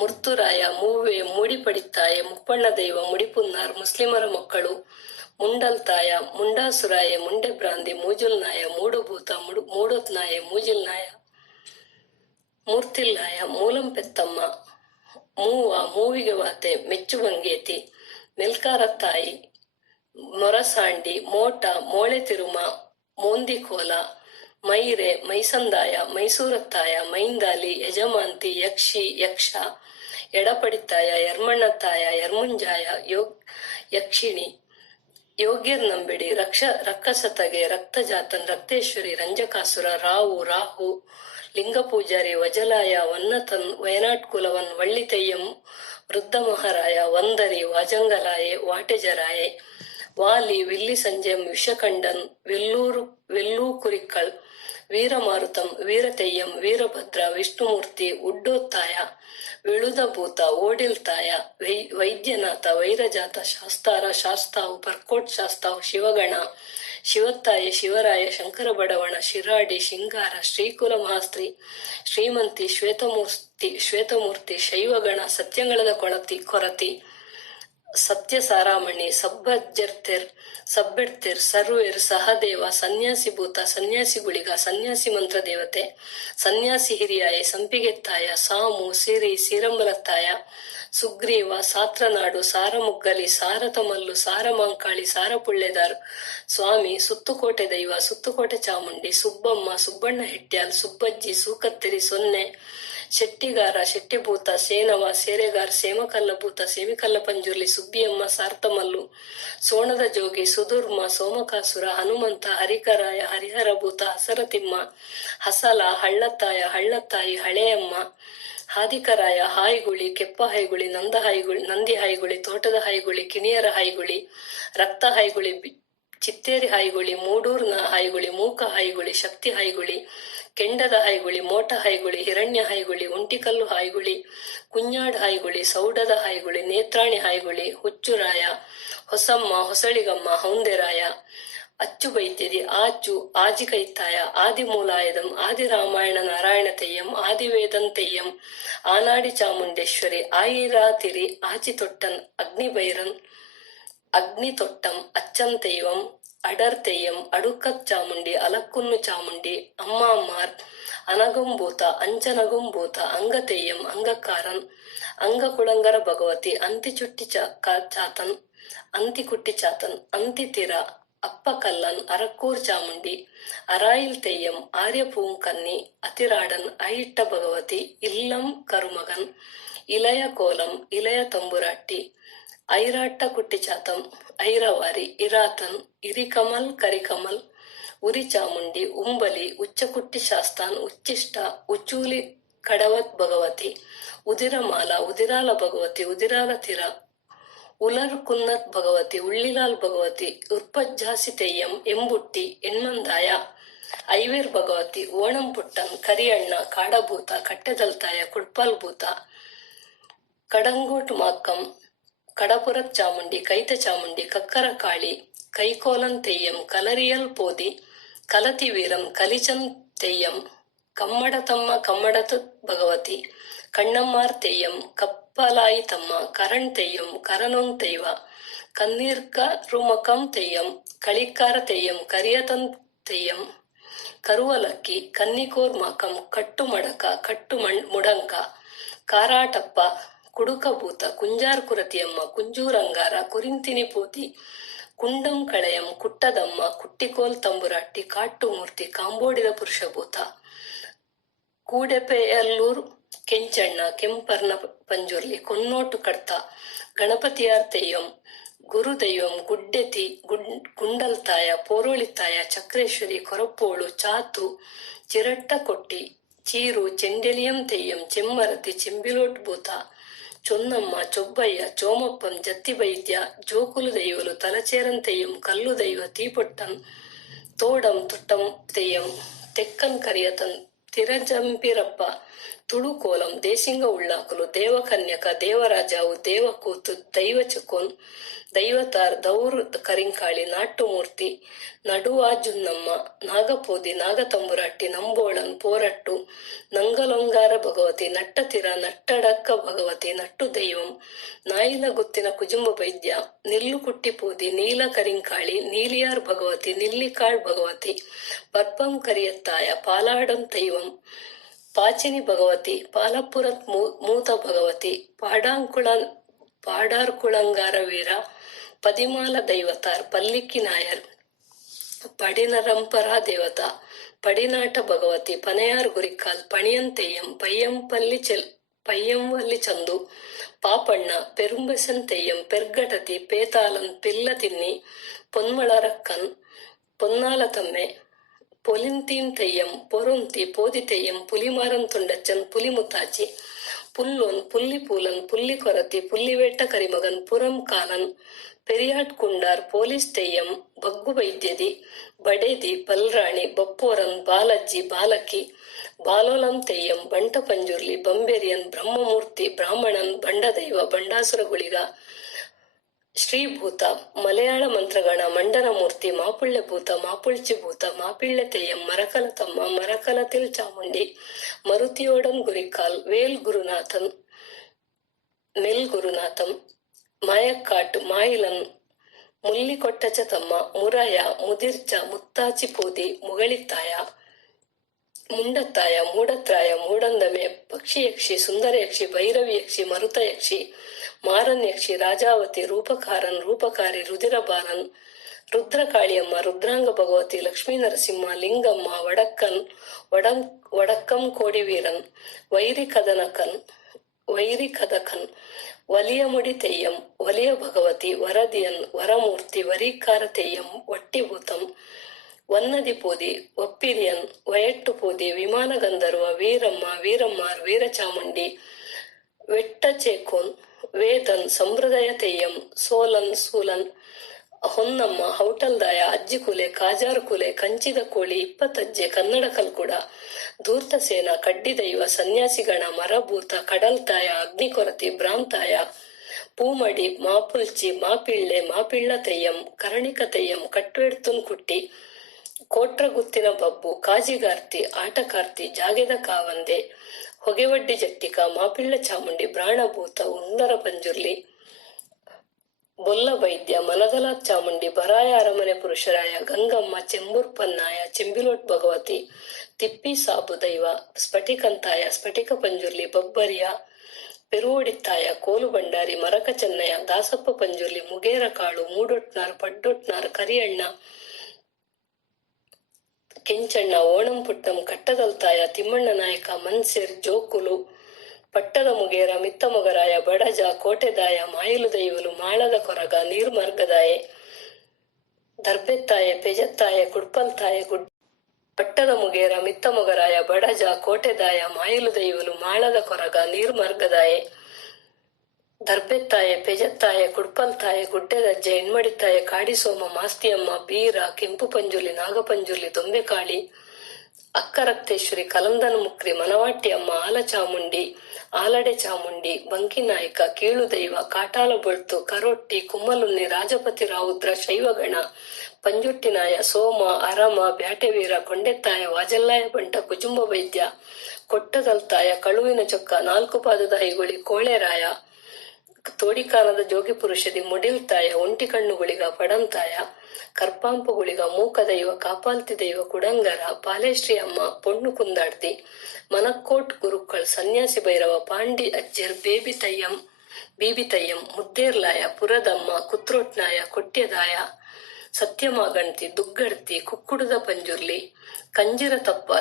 ಮುರ್ತುರಾಯ ಮೂವೆ ಮೂಡಿಪಡಿತಾಯ ಮುಪ್ಪಣ್ಣ ದೈವ ಮುಡಿಪುನ್ನಾರ್ ಮುಸ್ಲಿಮರ ಮಕ್ಕಳು ಮುಂಡಲ್ತಾಯ ಮುಂಡಾಸುರಾಯ ಮುಂಡೆ ಬ್ರಾಂದಿ ಮೂಜುಲ್ನಾಯ ಮೂಡುಭೂತ ಮೂಡೋತ್ನಾಯ ಮೂಜಿಲ್ನಾಯ ಮೂರ್ತಿಲ್ನಾಯ ಮೂಲಂ ಪೆತ್ತಮ್ಮ ಮೂವ ಮೂವಿಗೆ ವಾತೆ ಮೆಚ್ಚುವಂಗೇತಿ ಮೆಲ್ಕಾರತ್ತಾಯಿ ಮೊರಸಾಂಡಿ ಮೋಟ ಮೋಳೆ ತಿರುಮ ಮೋಂದಿಕೋಲ ಮೈರೆ ಮೈಸಂದಾಯ ಮೈಸೂರತ್ತಾಯ ಮೈಂದಾಲಿ ಯಜಮಾಂತಿ ಯಕ್ಷಿ ಯಕ್ಷ ಎಡಪಡಿತಾಯ ಯರ್ಮಣ್ಣತ್ತಾಯ ಯರ್ಮುಂಜಾಯ ಯಕ್ಷಿಣಿ ಯೋಗ್ಯರ್ ನಂಬಿಡಿ ರಕ್ಕಸತಗೆ ರಕ್ತಜಾತನ್ ರಕ್ತೇಶ್ವರಿ ರಂಜಕಾಸುರ ರಾವು ರಾಹು ಲಿಂಗಪೂಜಾರಿ ವಜಲಾಯ ವನ್ನತನ್ ವಯನಾಟ್ ಕುಲವನ್ ವಳ್ಳಿತೆಯ್ಯಂ ವೃದ್ಧ ಮಹಾರಾಯ ವಂದರಿ ವಾಜಂಗಲಾಯೆ ವಾಟೆಜರಾಯೆ ವಾಲಿ ವಿಲ್ಲಿ ಸಂಜೆಂ ವಿಷಕಂಡನ್ ವೆಲ್ಲೂ ಕುರಿಕ್ಕಳ್ ವೀರಮಾರುತಂ ವೀರತೆಯ್ಯಂ ವೀರಭದ್ರ ವಿಷ್ಣುಮೂರ್ತಿ ಉಡ್ಡೋತ್ತಾಯ ವಿಳುದಭೂತ ಓಡಿಲ್ತಾಯ ವೈದ್ಯನಾಥ ವೈರಜಾತ ಶಾಸ್ತಾರ ಶಾಸ್ತಾವು ಪರ್ಕೋಟ್ ಶಾಸ್ತಾವು ಶಿವಗಣ ಶಿವತ್ತಾಯ ಶಿವರಾಯ ಶಂಕರ ಬಡವಣ ಶಿರಾಡಿ ಶಿಂಗಾರ ಶ್ರೀಕುಲ ಮಹಾಸ್ತ್ರೀ ಶ್ರೀಮಂತಿ ಶ್ವೇತಮೂರ್ತಿ ಶೈವಗಣ ಸತ್ಯಂಗಳದ ಕೊರತಿ ಸತ್ಯ ಸಾರಾಮಣಿ ಸಬ್ಬೆಡ್ತಿರ್ ಸರ್ವೇರ್ ಸಹದೇವ ಸನ್ಯಾಸಿ ಭೂತ ಸನ್ಯಾಸಿ ಗುಳಿಗ ಸನ್ಯಾಸಿ ಮಂತ್ರ ದೇವತೆ ಸನ್ಯಾಸಿ ಹಿರಿಯಾಯ ಸಂಪಿಗೆತ್ತಾಯ ಸಾಮು ಸಿರಿ ಸೀರಂಬಲತ್ತಾಯ ಸುಗ್ರೀವ ಸಾತ್ರನಾಡು ಸಾರಮುಗ್ಗಲಿ ಸಾರತಮಲ್ಲು ಸಾರಮಾಂಕಾಳಿ ಸಾರಪುಳ್ಳೆದಾರ್ ಸ್ವಾಮಿ ಸುತ್ತುಕೋಟೆ ದೈವ ಸುತ್ತುಕೋಟೆ ಚಾಮುಂಡಿ ಸುಬ್ಬಮ್ಮ ಸುಬ್ಬಣ್ಣ ಹೆಟ್ಯಾಲ್ ಸುಬ್ಬಜ್ಜಿ ಸೂಕತ್ತಿರಿ ಸೊನ್ನೆ ಶೆಟ್ಟಿಗಾರ ಶೆಟ್ಟಿಭೂತ ಸೇನವ ಸೇರೆಗಾರ್ ಸೇಮಕಲ್ಲಭೂತ ಸೇಮಿಕಲ್ಲ ಪಂಜುರ್ಲಿ ಸುಬ್ಬಿಯಮ್ಮ ಸಾರ್ತಮಲ್ಲು ಸೋಣದ ಜೋಗಿ ಸುದುರ್ಮ ಸೋಮಕಾಸುರ ಹನುಮಂತ ಹರಿಕರಾಯ ಹರಿಹರಭೂತ ಹಸರತಿಮ್ಮ ಹಸಲ ಹಳ್ಳತ್ತಾಯಿ ಹಳೆಯಮ್ಮ ಹಾದಿಕರಾಯ ಹಾಯ್ಗುಳಿ ಕೆಪ್ಪ ಹೈಗುಳಿ ನಂದಿ ಹೈಗುಳಿ ತೋಟದ ಹೈಗುಳಿ ಕಿಣಿಯರ ಹೈಗುಳಿ ರಕ್ತ ಹೈಗುಳಿ ಚಿತ್ತೇರಿ ಹೈಗುಳಿ ಮೂಡೂರ್ನ ಹೈಗುಳಿ ಮೂಕ ಹೈಗುಳಿ ಶಕ್ತಿ ಹೈಗುಳಿ ಕೆಂಡದ ಹೈಗುಳಿ ಮೋಟ ಹೈಗುಳಿ ಹಿರಣ್ಯ ಹೈಗುಳಿ ಒಂಟಿಕಲ್ಲು ಹೈಗುಳಿ ಕುഞ്ഞാಡ್ ಹೈಗುಳಿ ಸೌಡದ ಹೈಗುಳಿ ನೇತ್ರಾಣಿ ಹೈಗುಳಿ ಹುಚ್ಚುರಾಯ ಹೊಸಮ್ಮ ಹೊಸಳಿಗಮ್ಮ ಹೌಂದೆರಾಯ ಅಚ್ಚು ಬೈತಿರಿ ಆಚು ಆಜಿಕೈತ್ತಾಯ ಆದಿಮೂಲಾಯದಂ ಆದಿರಾಮಾಯಣ ನಾರಾಯಣ ತೆಯ್ಯಂ ಆದಿವೇದನ್ ತೆಯ್ಯಂ ಆನಾಡಿ ಚಾಮುಂಡೇಶ್ವರಿ ಆಯಿರಾತಿರಿ ಆಚಿತೊಟ್ಟನ್ ಅಗ್ನಿಬೈರನ್ ಅಗ್ನಿ ತೊಟ್ಟಂ ಅಚ್ಚಂ ತೆಯ್ಯಂ ಅಡರ್ ತೆಯ್ಯಂ ಅಡುಕತ್ ಚಾಮುಂಡಿ ಅಲಕ್ಕುನ್ನು ಚಾಮುಂಡಿ ಅಮ್ಮಾಮಾರ್ ಅನಗುಂಭೂತ ಅಂಚನಗುಂಭೂತ ಅಂಗತೆಯ್ಯಂ ಅಂಗಕಾರನ್ ಅಂಗಕುಳಂಗರ ಭಗವತಿ ಅಂತಿಚುಟ್ಟಿ ಚಾತನ್ ಅಂತಿಕುಟ್ಟಿ ಚಾತನ್ ಅಂತಿತಿರ ಅಪ್ಪಕಲ್ಲನ್ ಅರಕ್ಕೂರ್ ಚಾಮುಂಡಿ ಅರಾಯಿಲ್ ತೆಯ್ಯಂ ಆರ್ಯಪೂಂಕನ್ನಿ ಅತಿರಾಡನ್ ಐಟ್ಟ ಭಗವತಿ ಇಲ್ಲಂ ಕರುಮಗನ್ ಇಲಯ ಕೋಲಂ ಇಲಯ ತಂಬುರಾಟ್ಟಿ ಐರಾಟ್ಟ ಕುಟ್ಟಿಚಾತಂ ಐರವಾರಿ ಇರಾತನ್ ಇರಿಕಮಲ್ ಕರಿಕಮಲ್ ಉರಿ ಚಾಮುಂಡಿ ಉಂಬಲಿ ಉಚ್ಚಕುಟ್ಟಿ ಶಾಸ್ತಾನ್ ಉಚ್ಚಿಷ್ಟ ಉಚ್ಚೂಲಿ ಕಡವತ್ ಭಗವತಿ ಉದಿರಮಾಲ ಉದಿರಾಲ ಭಗವತಿ ಉದಿರಾಲ ತಿರ ಉಲರ್ ಕುನ್ನತ್ ಭಗವತಿ ಉಳ್ಳಿಲಾಲ್ ಭಗವತಿ ಉರ್ಪಜ್ಜಾಸಿ ತೆಯ್ಯಂ ಎಂಬುಟ್ಟಿ ಎಣ್ಮಂದಾಯ ಐವೇರ್ ಭಗವತಿ ಓಣಂ ಪುಟ್ಟನ್ ಕರಿಯಣ್ಣ ಕಾಡಭೂತ ಕಟ್ಟೆದಲ್ತಾಯ ಕುಡ್ಪಾಲ್ ಭೂತ ಕಡಂಗೋಟ್ ಮಾಕ್ಕಂ ಕಡಪುರತ್ ಚಾಮುಂಡಿ ಕೈತ ಚಾಮುಂಡಿ ಕಕ್ಕರ ಕಾಳಿ ಕೈಕೋಲನ್ ತೆಯ್ಯಂ ಕಲರಿಯಲ್ ಪೋದಿ ಕಲತಿ ವೀರಂ ಕಲಿಚನ್ ತೆಯ್ಯಂ ಕಮ್ಮಡ ತಮ್ಮ ಕಮ್ಮಡತ ಭಗವತಿ ಕಣ್ಣಮ್ಮಾರ್ ತೆಯ್ಯಂ ಕಪ್ಪಲಾಯಿ ತಮ್ಮ ಕರಣ್ ತೆಯ್ಯಂ ಕರನೊನ್ ತೆಯ್ವ ಕನ್ನೀರ್ಕ ರುಮಕಂ ತೆಯ್ಯಂ ಕಳಿಕಾರ ತೆಯ್ಯಂ ಕರಿಯತನ್ ತೆಯ್ಯಂ ಕರುವಲಕ್ಕಿ ಕನ್ನಿಕೋರ್ ಮಾಕಂ ಕಟ್ಟು ಮಡಕ ಕಟ್ಟು ಮುಡಂಕ ಕಾರಾಟಪ್ಪ ಕುಡುಕಭೂತ ಕುಂಜಾರ್ ಕುರತಿಯಮ್ಮ ಕುಂಜೂರಂಗಾರ ಕುರಿಂತಿನಿ ಪೂತಿ ಕುಂಡಂ ಕಳೆಯಂ ಕುಟ್ಟದಮ್ಮ ಕುಟ್ಟಿಕೋಲ್ ತಂಬುರಾಟ್ಟಿ ಕಾಟ್ಟು ಮೂರ್ತಿ ಕಾಂಬೋಡಿದ ಪುರುಷಭೂತ ಕೂಡೆಪೆಯಲ್ಲೂರ್ ಕೆಂಚಣ್ಣ ಕೆಂಪರ್ನ ಪಂಜುರ್ಲಿ ಕೊನ್ನೋಟು ಕಡ್ತ ಗಣಪತಿಯಾರ್ ತೆಯ್ಯಂ ಗುರುದೈವಂ ಗುಡ್ಡೆತಿ ಗುಂಡಲ್ತಾಯ ಪೋರೋಳಿತಾಯ ಚಕ್ರೇಶ್ವರಿ ಕೊರಪ್ಪೋಳು ಚಾತು ಚಿರಟ್ಟ ಕೊಟ್ಟಿ ಚೀರು ಚೆಂಡೆಲಿಯಂ ತೆಯ್ಯಂ ಚೆಮ್ಮರತಿ ಚೆಂಬಿಲೋಟ್ ಭೂತ ಚೊನ್ನಮ್ಮ ಚೊಬ್ಬಯ್ಯ ಚೋಮಪ್ಪಂ ಜತ್ತಿ ವೈದ್ಯ ಜೋಕುಲು ದೈವಲು ತಲಚೇರನ್ ತೆಯ್ಯಂ ಕಲ್ಲು ದೈವ ತೀಪೊಟ್ಟನ್ ತೋಡಂ ತುಟ್ಟಂ ತೆಯ್ಯಂ ತೆಕ್ಕನ್ ಕರಿಯತನ್ ತಿರಜಂಪಿರಪ್ಪ ತುಳುಕೋಲಂ ದೇಸಿಂಗ ಉಳ್ಳಾಕಲು ದೇವಕನ್ಯಕ ದೇವರಾಜಾವು ದೇವಕೂತು ದೈವ ಚಕೋನ್ ದೈವತಾರ್ ದೌರ್ ಕರಿಂಕಾಳಿ ನಾಟ್ಟುಮೂರ್ತಿ ನಡುವಾಜುನ್ನಮ್ಮ ನಾಗಪೋದಿ ನಾಗತಂಬುರಾಟ್ಟಿ ನಂಬೋಳನ್ ಪೋರಟ್ಟು ನಂಗಲೊಂಗಾರ ಭಗವತಿ ನಟ್ಟತಿರ ನಟ್ಟಡಕ್ಕ ಭಗವತಿ ನಟ್ಟು ದೈವಂ ನಾಯಿಲ ಗುತ್ತಿನ ಕುಜುಂಬ ವೈದ್ಯ ನಿಲ್ಲು ಕುಟ್ಟಿಪೂದಿ ನೀಲ ಕರಿಂಕಾಳಿ ನೀಲಿಯಾರ್ ಭಗವತಿ ನಿಲ್ಲಿಕಾಳ್ ಭಗವತಿ ಪರ್ಪಂ ಕರಿಯತ್ತಾಯ ಪಾಲಾಡಂ ದೈವಂ ಪಾಚಿನಿ ಭಗವತಿ ಪಾಲಪುರತ್ ಮೂತ ಭಗವತಿ ಪಾಡಾರ್ಕುಳಂಗಾರ ವೀರ ಪದಿಮಾಲ ದೈವತಾರ್ ಪಲ್ಲಿಕ್ಕಿ ನಾಯರ್ ಪಡಿನರಂಪರಾ ದೇವತಾ ಪಡಿನಾಟ ಭಗವತಿ ಪನೆಯಾರ್ ಗುರಿಕಾಲ್ ಪಣಿಯನ್ ತೆಯ್ಯಂ ಪಯ್ಯಂವಲ್ಲಿ ಚಂದು ಪಾಪಣ್ಣ ಪೆರುಂಬೆಸನ್ ತೆಯ್ಯಂ ಪೆರ್ಗಟತಿ ಪೇತಾಲನ್ ಪಿಲ್ಲ ತಿನ್ನಿ ಪೊನ್ಮಳರಕ್ಕನ್ ಪೊನ್ನಾಲ ತಮ್ಮೆ പൊലിന്തീം തെയ്യം പൊറൊന്തി പോതി തെയ്യം പുലിമാരം തുണ്ടച്ചൻ പുലിമുത്താച്ചി പുല്ലോൻ പുല്ലിപൂലൻ പുല്ലിക്കൊരത്തി പുല്ലിവേട്ട കരിമകൻ പുറം കാലൻ പെരിയാಟ್ ಕುಂಡಾರ್ ಪೊಲೀಸ್ ತೆಯ್ಯಂ ಬಗ್ಗು ವೈದ್ಯದಿ ಬಡೇದಿ ಬಲ್ರಾಣಿ ಬಪ್ಪೋರನ್ ಬಾಲಜ್ಜಿ ಬಾಲಕಿ ಬಾಲೋಲಂ ತೆಯ್ಯಂ ಬಂಟ ಪಂಜುರ್ಲಿ ಬಂಬೇರಿಯನ್ ಬ್ರಹ್ಮಮೂರ್ತಿ ಬ್ರಾಹ್ಮಣನ್ ಬಂಡದೈವ ಬಂಡಾಸುರ ಗುಳಿಗ ಶ್ರೀಭೂತ ಮಲಯಾಳ ಮಂತ್ರಗಣ ಮಂಡನಮೂರ್ತಿ ಮಾಪುಳ್ಳೆ ಭೂತ ಮಾಪುಳ್ಚಿ ಭೂತ ಮಾಪಿಳ್ಳೆ ತೆಯ್ಯಂ ಮರಕಲ ತಮ್ಮ ಮರಕಲತಿಲ್ ಚಾಮುಂಡಿ ಮರುತಿಯೋಡನ್ ಗುರಿಕಾಲ್ ವೇಲ್ ಗುರುನಾಥನ್ ನೆಲ್ ಗುರುನಾಥಂ ಮಾಯಕ್ಕಾಟ್ ಮಾಯಿಲನ್ ಮುಲ್ಲಿ ಕೊಟ್ಟಚ ತಮ್ಮ ಮುರಾಯ ಮುದಿರ್ಚ ಮುತ್ತಾಚಿ ಪೋದಿ ಮುಗಳಿತ್ತಾಯ ಮುಂಡತ್ತಾಯ ಮೂಡತ್ರಾಯ ಮೂಡಂದಮೆ ಪಕ್ಷಿಯಕ್ಷಿ ಸುಂದರಯಕ್ಷಿ ಭೈರವಿ ಯಕ್ಷಿ ಮರುತ ಯಕ್ಷಿ ಮಾರನ್ ಯಕ್ಷಿ ರಾಜಾವತಿ ರೂಪಕಾರನ್ ರೂಪಕಾರಿ ರುದಿರಬಾಲನ್ ರುದ್ರಕಾಳಿಯಮ್ಮ ರುದ್ರಾಂಗ ಭಗವತಿ ಲಕ್ಷ್ಮೀ ನರಸಿಂಹ ಲಿಂಗಮ್ಮ ವಡಕ್ಕಂ ಕೋಡಿವೀರನ್ ವೈರಿ ಕದಕನ್ ವಲಿಯ ಮುಡಿ ತೆಯ್ಯಂ ವಲಿಯ ಭಗವತಿ ವರದಿಯನ್ ವರಮೂರ್ತಿ ವರೀಕಾರ ತೆಯ್ಯಂ ಒಟ್ಟಿಭೂತಂ ವನ್ನದಿ ಪೋದಿ ಒಪ್ಪಿರಿಯನ್ ವಯಟ್ಟು ಪೋದಿ ವಿಮಾನ ಗಂಧರ್ವ ವೀರಮ್ಮ ವೀರಮ್ಮಾರ್ ವೀರಚಾಮುಂಡಿ ವೆಟ್ಟ ಚೇಕೋನ್ ವೇದನ್ ಸಂಪ್ರದಾಯ ತೆಯ್ಯಂ ಸೋಲನ್ ಸೂಲನ್ ಹೊನ್ನಮ್ಮ ಹೌಟಲ್ದಾಯ ಅಜ್ಜಿಕುಲೆ ಕಾಜಾರುಕುಲೆ ಕಂಚಿದ ಕೋಳಿ ಇಪ್ಪತ್ತಜ್ಜೆ ಕನ್ನಡ ಕಲ್ಕುಡ ಧೂರ್ತಸೇನ ಕಡ್ಡಿದೈವ ಸನ್ಯಾಸಿಗಣ ಮರಭೂತ ಕಡಲ್ತಾಯ ಅಗ್ನಿಕೊರತಿ ಭ್ರಾಂತಾಯ ಪೂಮಡಿ ಮಾಪುಲ್ಚಿ ಮಾಪಿಳ್ಳ ತೆಯ್ಯಂ ಕರ್ಣಿಕ ತೆಯ್ಯಂ ಕಟ್ವೆಡ್ತುನ್ ಕುಟ್ಟಿ ಕೋಟ್ರಗುತ್ತಿನ ಬಬ್ಬು ಕಾಜಿಗಾರ್ತಿ ಆಟಕಾರ್ತಿ ಜಾಗೆದ ಕಾವಂದೆ ಹೊಗೆವಡ್ಡಿ ಜಟ್ಟಿಕ ಮಾಪಿಳ್ಳ ಚಾಮುಂಡಿ ಬ್ರಾಣಭೂತ ಉಂದರ ಪಂಜುರ್ಲಿ ಬೊಲ್ಲ ವೈದ್ಯ ಮನಗಲ ಚಾಮುಂಡಿ ಬರಾಯ ಅರಮನೆ ಪುರುಷರಾಯ ಗಂಗಮ್ಮ ಚೆಂಬೂರ್ ಪನ್ನಾಯ ಚೆಂಬಿಲೋಟ್ ಭಗವತಿ ತಿಪ್ಪಿ ಸಾಬು ದೈವ ಸ್ಫಟಿಕಂತಾಯ ಸ್ಫಟಿಕ ಪಂಜುರ್ಲಿ ಬಬ್ಬರಿಯ ಪೆರುವಡಿತ್ತಾಯ ಕೋಲು ಬಂಡಾರಿ ಮರಕ ಚೆನ್ನಯ ದಾಸಪ್ಪ ಪಂಜುರ್ಲಿ ಮುಗೇರ ಕಾಳು ಮೂಡೊಟ್ನಾರ್ ಪಡ್ಡೊಟ್ನಾರ್ ಕರಿಯಣ್ಣ ಕೆಂಚಣ್ಣ ಓಣಂ ಪುಟ್ಟಂ ಕಟ್ಟದಲ್ತಾಯ ತಿಮ್ಮಣ್ಣ ನಾಯಕ ಮನ್ಸೇರ್ ಜೋಕುಲು ಪಟ್ಟದ ಮುಗೇರ ಮಿತ್ತ ಮೊಗರಾಯ ಬಡಜ ಕೋಟೆದಾಯ ಮಾಯಿಲು ದೈವಲು ಮಾಳದ ಕೊರಗ ನೀರ್ಮಾರ್ಗದಾಯೆ ದರ್ಬೆತ್ತಾಯೆ ಪೆಜತ್ತಾಯೆ ಕುಡ್ಪಲ್ತಾಯೆ ಪಟ್ಟದ ಮುಗೇರ ಮಿತ್ತ ಮೊಗರಾಯ ಬಡಜ ಕೋಟೆದಾಯ ಮಾಯಿಲು ದೈವಲು ಮಾಳದ ಕೊರಗ ನೀರ್ಮಾರ್ಗದಾಯೆ ದರ್ಬೆತ್ತಾಯೆ ಪೆಜತ್ತಾಯೆ ಕುಡ್ಪಲ್ತಾಯೆ ಗುಡ್ಡೆದಜ್ಜೆ ಹೆಣ್ಮಡಿತಾಯೆ ಕಾಡಿಸೋಮ ಮಾಸ್ತಿಯಮ್ಮ ಬೀರ ಕೆಂಪು ಪಂಜುಲಿ ನಾಗಪಂಜುಲಿ ದೊಂಬೆಕಾಳಿ ಅಕ್ಕರಕ್ತೇಶ್ವರಿ, ಕಲಂದನ ಮುಕ್ರಿ, ಮನವಾಟ್ಟಿ ಅಮ್ಮ, ಆಲಚಾಮುಂಡಿ, ಆಲಡೆ ಚಾಮುಂಡಿ, ಬಂಕಿನಾಯಕ, ಕೀಳುದೈವ, ಕಾಟಾಲ ಬೊಳ್ತು, ಕರೊಟ್ಟಿ, ಕುಮ್ಮಲುನ್ನಿ, ರಾಜಪತಿ ರಾವುದ್ರ, ಶೈವಗಣ, ಪಂಜುಟ್ಟಿನಾಯ, ಸೋಮ, ಅರಮ, ಬ್ಯಾಟೆವೀರ, ಕೊಂಡೆತ್ತಾಯ, ವಾಜಲ್ಲಾಯ ಬಂಟ, ಕುಜುಂಬ ವೈದ್ಯ, ಕೊಟ್ಟದಲ್ತಾಯ, ಕಳುವಿನ ಚೊಕ್ಕ, ನಾಲ್ಕು ಪಾದದ ಹೈಗುಳಿ, ಕೋಳೆರಾಯ, ತೋಡಿಕಾನದ ಜೋಗಿ ಪುರುಷದಿ, ಮುಡಿಲ್ತಾಯ, ಒಂಟಿ ಕಣ್ಣುಗುಳಿಗ, ಪಡಂತಾಯ, ಕರ್ಪಾಂಪುಗುಳಿಗ, ಮೂಕ ದೈವ, ಕಾಪಾಲ್ತಿ ದೈವ, ಕುಡಂಗರ, ಪಾಲೇಶ್ರೀ ಅಮ್ಮ, ಪೊಣ್ಣು ಕುಂದಾಡ್ತಿ, ಮನಕ್ಕೋಟ್ ಗುರುಕ್ಕಳ್, ಸನ್ಯಾಸಿ ಭೈರವ, ಪಾಂಡಿ ಅಜ್ಜರ್, ಬೀಬಿ ತಯ್ಯಂ, ಮುದ್ದೇರ್ಲಾಯ, ಪುರದಮ್ಮ, ಕುತ್ರೋಟ್ನಾಯ, ಕೊಟ್ಯದಾಯ, ಸತ್ಯಮಾಗಣ್ತಿ, ದುಗ್ಗಡ್ತಿ, ಕುಕ್ಕುಡದ ಪಂಜುರ್ಲಿ, ಕಂಜಿರ ತಪ್ಪ,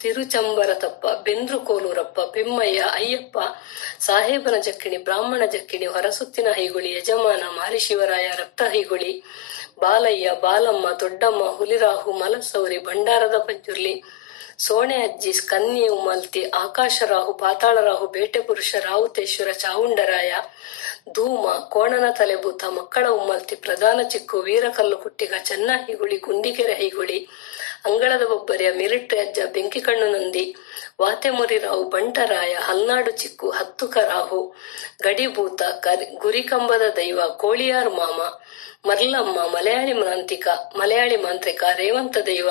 ತಿರುಚಂಬರತಪ್ಪ, ಬೆಂದ್ರು ಕೋಲೂರಪ್ಪ, ಪೆಮ್ಮಯ್ಯ, ಅಯ್ಯಪ್ಪ, ಸಾಹೇಬನ ಜಕ್ಕಿಣಿ, ಬ್ರಾಹ್ಮಣ ಜಕ್ಕಿಣಿ, ಹೊರಸುತ್ತಿನ ಹೈಗುಳಿ, ಯಜಮಾನ, ಮಾರಿಶಿವರಾಯ, ರಕ್ತ ಹೈಗುಳಿ, ಬಾಲಯ್ಯ, ಬಾಲಮ್ಮ, ದೊಡ್ಡಮ್ಮ, ಹುಲಿರಾಹು, ಮಲಸೌರಿ, ಭಂಡಾರದ ಪಂಜುರ್ಲಿ, ಸೋಣೆ ಅಜ್ಜಿ, ಕನ್ಯೆ ಉಮಲ್ತಿ, ಆಕಾಶರಾಹು, ಪಾತಾಳರಾಹು, ಬೇಟೆ ಪುರುಷ, ರಾವುತೇಶ್ವರ, ಚಾವುಂಡರಾಯ, ಧೂಮ, ಕೋಣನ ತಲೆಭೂತ, ಮಕ್ಕಳ ಉಮ್ಮಲ್ತಿ, ಪ್ರಧಾನ ಚಿಕ್ಕು, ವೀರಕಲ್ಲು ಕುಟ್ಟಿಗ, ಚೆನ್ನ ಹೈಗುಳಿ, ಗುಂಡಿಗೆರೆ ಹೈಗುಳಿ, ಅಂಗಳದ ಬೊಬ್ಬರಿಯ, ಮಿಲಿಟ್ರಿ ಅಜ್ಜ, ಬೆಂಕಿಕಣ್ಣು ನಂದಿ, ವಾತೆಮುರಿರಾವು, ಬಂಟರಾಯ, ಹಲ್ನಾಡು ಚಿಕ್ಕು, ಹತ್ತುಕರಾಹು, ಗಡಿಭೂತ, ಗುರಿಕಂಬದ ದೈವ, ಕೋಳಿಯಾರ್ ಮಾಮ, ಮರ್ಲಮ್ಮ, ಮಲಯಾಳಿ ಮಾಂತ್ರಿಕ, ರೇವಂತ ದೈವ,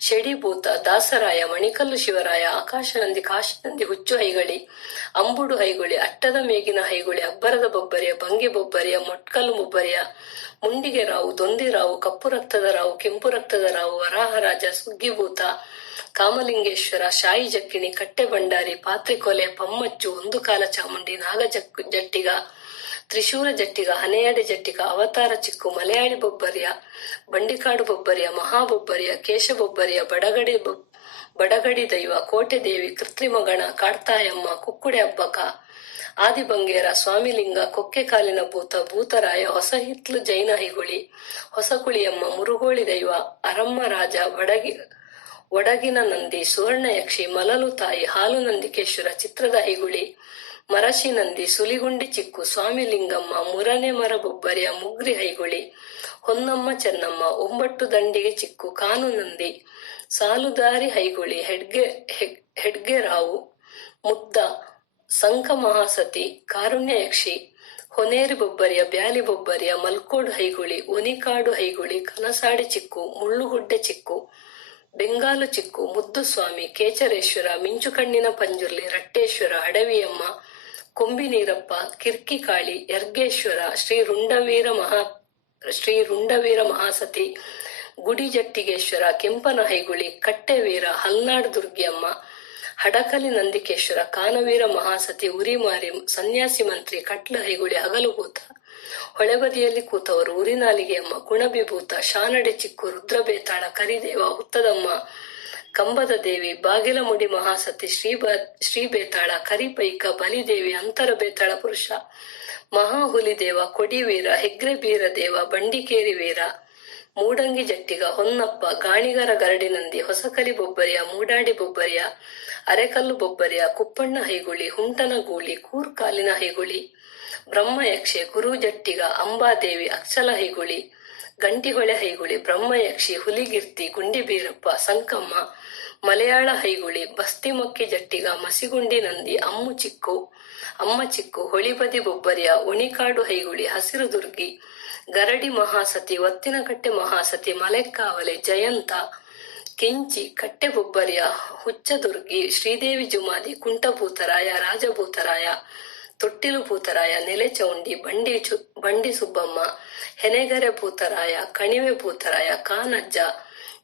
ಶೆಡಿಭೂತ, ದಾಸರಾಯ, ಮಣಿಕಲ್ಲು ಶಿವರಾಯ, ಆಕಾಶನಂದಿ, ಕಾಶಿನಂದಿ, ಹುಚ್ಚು ಹೈಗಳಿ, ಅಂಬುಡು ಹೈಗುಳಿ, ಅಟ್ಟದ ಮೇಗಿನ ಹೈಗುಳಿ, ಅಬ್ಬರದ ಬೊಬ್ಬರಿಯ, ಭಂಗಿ ಬೊಬ್ಬರಿಯ, ಮೊಟ್ಕಲ್ಲು ಮುಬ್ಬರಿಯ, ಮುಂಡಿಗೆ ರಾವು, ದೊಂದಿರಾವು, ಕಪ್ಪು ರಕ್ತದ ರಾವು, ಕೆಂಪು ರಕ್ತದ ರಾವು, ವರಾಹರಾಜ, ಸುಗ್ಗಿಭೂತ, ಕಾಮಲಿಂಗೇಶ್ವರ, ಶಾಯಿ ಜಕ್ಕಿಣಿ, ಕಟ್ಟೆ ಭಂಡಾರಿ, ಪಾತ್ರಿಕೊಲೆ, ಪಮ್ಮಚ್ಚು, ಒಂದು ಕಾಲ ಚಾಮುಂಡಿ, ಜಟ್ಟಿಗ, ತ್ರಿಶೂಲ ಜಟ್ಟಿಗ, ಹನೆಯಡೆ ಜಟ್ಟಿಗ, ಅವತಾರ ಚಿಕ್ಕು, ಮಲಯಾಳಿ ಬೊಬ್ಬರಿಯ, ಬಂಡಿಕಾಡು ಬೊಬ್ಬರಿಯ, ಮಹಾಬೊಬ್ಬರಿಯ, ಕೇಶಬೊಬ್ಬರಿಯ, ಬಡಗಡಿ ದೈವ, ಕೋಟೆ ದೇವಿ, ಕೃತ್ರಿಮ ಗಣ, ಕಾಡ್ತಾಯಮ್ಮ, ಕುಕ್ಕುಡೆ ಹಬ್ಬಕ, ಆದಿಬಂಗೇರ, ಸ್ವಾಮಿಲಿಂಗ, ಕೊಕ್ಕೆ ಕಾಲಿನ ಭೂತ, ಭೂತರಾಯ, ಹೊಸ ಹಿತ್ಲು ಜೈನ ಹೈಗುಳಿ, ಹೊಸಕುಳಿಯಮ್ಮ, ಮುರುಗೋಳಿ ದೈವ, ಅರಮ್ಮ ರಾಜ, ಒಡಗಿನ ನಂದಿ, ಸುವರ್ಣ ಯಕ್ಷಿ, ಮಲಲು ತಾಯಿ, ಹಾಲು ನಂದಿಕೇಶ್ವರ, ಚಿತ್ರದ ಹೈಗುಳಿ, ಮರಶಿ ನಂದಿ, ಸುಲಿಗುಂಡಿ ಚಿಕ್ಕು, ಸ್ವಾಮಿ ಲಿಂಗಮ್ಮ, ಮುರನೆ ಮರ ಬೊಬ್ಬರಿಯ, ಮುಗ್ರಿ ಹೈಗುಳಿ, ಹೊನ್ನಮ್ಮ ಚೆನ್ನಮ್ಮ, ಒಂಬಟ್ಟು ದಂಡಿಗೆ ಚಿಕ್ಕು, ಕಾನು ನಂದಿ, ಸಾಲುದಾರಿ ಹೈಗುಳಿ, ಹೆಡ್ಗೆ ರಾವು, ಮುದ್ದ, ಸಂಕ ಮಹಾಸತಿ, ಕಾರುಣ್ಯ ಯಕ್ಷಿ, ಹೊನೇರಿ ಬೊಬ್ಬರಿಯ, ಬ್ಯಾಲಿ ಬೊಬ್ಬರಿಯ, ಮಲ್ಕೋಡ್ ಹೈಗುಳಿ, ಒನಿಕಾಡು ಹೈಗುಳಿ, ಕನಸಾಡಿ ಚಿಕ್ಕು, ಮುಳ್ಳುಗುಡ್ಡೆ ಚಿಕ್ಕು, ಬೆಂಗಾಲು ಚಿಕ್ಕು, ಮುದ್ದುಸ್ವಾಮಿ, ಕೇಚರೇಶ್ವರ, ಮಿಂಚುಕಣ್ಣಿನ ಪಂಜುರ್ಲಿ, ರಟ್ಟೇಶ್ವರ, ಅಡವಿಯಮ್ಮ, ಕೊಂಬಿನೀರಪ್ಪ, ಕಿರ್ಕಿಕಾಳಿ, ಯರ್ಗೇಶ್ವರ, ಶ್ರೀ ರುಂಡವೀರ ಮಹಾಸತಿ, ಗುಡಿ ಜಟ್ಟಿಗೇಶ್ವರ, ಕೆಂಪನ ಹೈಗುಳಿ, ಕಟ್ಟೆವೀರ, ಹಲ್ನಾಡು ದುರ್ಗಿಯಮ್ಮ, ಹಡಕಲಿ ನಂದಿಕೇಶ್ವರ, ಕಾನವೀರ ಮಹಾಸತಿ, ಉರಿಮಾರಿ, ಸನ್ಯಾಸಿ ಮಂತ್ರಿ, ಕಟ್ಲ ಹೈಗುಳಿ, ಹಗಲುಭೂತ, ಹೊಳೆಬದಿಯಲ್ಲಿ ಕೂತವರು, ಉರಿನಾಲಿಗೆಯಮ್ಮ, ಕುಣಬಿಭೂತ, ಶಾನಡೆ ಚಿಕ್ಕು, ರುದ್ರಬೇತಾಳ, ಕರಿದೇವ, ಹುತ್ತದಮ್ಮ, ಕಂಬದ ದೇವಿ, ಬಾಗಿಲ ಮುಡಿ ಮಹಾಸತಿ, ಶ್ರೀಬೇತಾಳ, ಕರಿಪೈಕ, ಬಲಿದೇವಿ, ಅಂತರ ಬೇತಾಳ ಪುರುಷ, ಮಹಾಹುಲಿದೇವ, ಕೊಡಿವೀರ, ಹೆಗ್ರೆ ಬೀರ ದೇವ, ಬಂಡಿಕೇರಿ ವೀರ, ಮೂಡಂಗಿ ಜಟ್ಟಿಗ, ಹೊನ್ನಪ್ಪ, ಗಾಣಿಗರ ಗರಡಿನಂದಿ, ಹೊಸಕಲಿ ಬೊಬ್ಬರಿಯ, ಮೂಡಾಡಿ ಬೊಬ್ಬರಿಯ, ಅರೆಕಲ್ಲು ಬೊಬ್ಬರಿಯ, ಕುಪ್ಪಣ್ಣ ಹೈಗುಳಿ, ಹುಂಟನ ಗೂಳಿ, ಕೂರ್ಕಾಲಿನ ಹೈಗುಳಿ, ಬ್ರಹ್ಮಯಕ್ಷೆ, ಗುರು ಜಟ್ಟಿಗ, ಅಂಬಾದೇವಿ, ಅಕ್ಷಲ ಹೈಗುಳಿ, ಗಂಟಿಹೊಳೆ ಹೈಗುಳಿ, ಬ್ರಹ್ಮಯಕ್ಷಿ, ಹುಲಿಗಿರ್ತಿ, ಗುಂಡಿಬೀರಪ್ಪ, ಸಂಕಮ್ಮ, ಮಲಯಾಳ ಹೈಗುಳಿ, ಬಸ್ತಿಮಕ್ಕಿ ಜಟ್ಟಿಗ, ಮಸಿಗುಂಡಿ ನಂದಿ, ಅಮ್ಮ ಚಿಕ್ಕು, ಹೊಳಿಬದಿ ಬೊಬ್ಬರಿಯ, ಒಣಿಕಾಡು ಹೈಗುಳಿ, ಹಸಿರು ದುರ್ಗಿ, ಗರಡಿ ಮಹಾಸತಿ, ಒತ್ತಿನಕಟ್ಟೆ ಮಹಾಸತಿ, ಮಲೆಕ್ಕಾವಲೆ, ಜಯಂತ, ಕೆಂಚಿ, ಕಟ್ಟೆ ಬೊಬ್ಬರಿಯ, ಹುಚ್ಚದುರ್ಗಿ, ಶ್ರೀದೇವಿ ಜುಮಾದಿ, ಕುಂಟಭೂತರಾಯ, ರಾಜಭೂತರಾಯ, ತೊಟ್ಟಿಲು ಭೂತರಾಯ, ನೆಲೆಚೌಂಡಿ, ಬಂಡಿ ಸುಬ್ಬಮ್ಮ, ಹೆನೆಗರೆ ಭೂತರಾಯ, ಕಣಿವೆ ಭೂತರಾಯ, ಕಾನಜ್ಜ,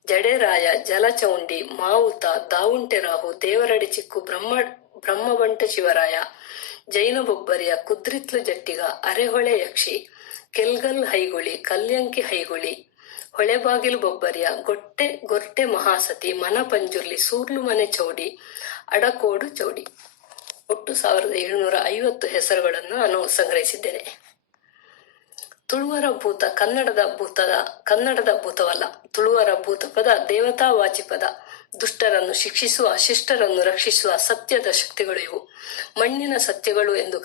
ಜಡೆರಾಯ, ಜಲಚೌಂಡಿ, ಮಾವುತ, ದಾವುಂಟೆರಾಹು, ದೇವರಡಿ ಚಿಕ್ಕು, ಬ್ರಹ್ಮಬಂಟ ಶಿವರಾಯ, ಜೈನ ಬೊಬ್ಬರಿಯ, ಕುದ್ರಿತ್ಲು ಜಟ್ಟಿಗ, ಅರೆಹೊಳೆ ಯಕ್ಷಿ, ಕೆಲ್ಗಲ್ ಹೈಗುಳಿ, ಕಲ್ಯಂಕಿ ಹೈಗುಳಿ, ಹೊಳೆಬಾಗಿಲು ಬೊಬ್ಬರಿಯ, ಗೊರ್ಟೆ ಮಹಾಸತಿ, ಮನಪಂಜುರ್ಲಿ, ಸೂರ್ಲು ಮನೆ ಚೌಡಿ, ಅಡಕೋಡು ಚೌಡಿ. ಒಟ್ಟು 1750 ಹೆಸರುಗಳನ್ನು ನಾನು ಸಂಗ್ರಹಿಸಿದ್ದೇನೆ. ತುಳುವರ ಭೂತ ಕನ್ನಡದ ಭೂತವಲ್ಲ. ತುಳುವರ ಭೂತ ಪದ ದೇವತಾವಾಚಿ ಪದ. ದುಷ್ಟರನ್ನು ಶಿಕ್ಷಿಸುವ, ಶಿಷ್ಟರನ್ನು ರಕ್ಷಿಸುವ ಸತ್ಯದ ಶಕ್ತಿಗಳು ಇವು. ಮಣ್ಣಿನ ಸತ್ಯಗಳು ಎಂದು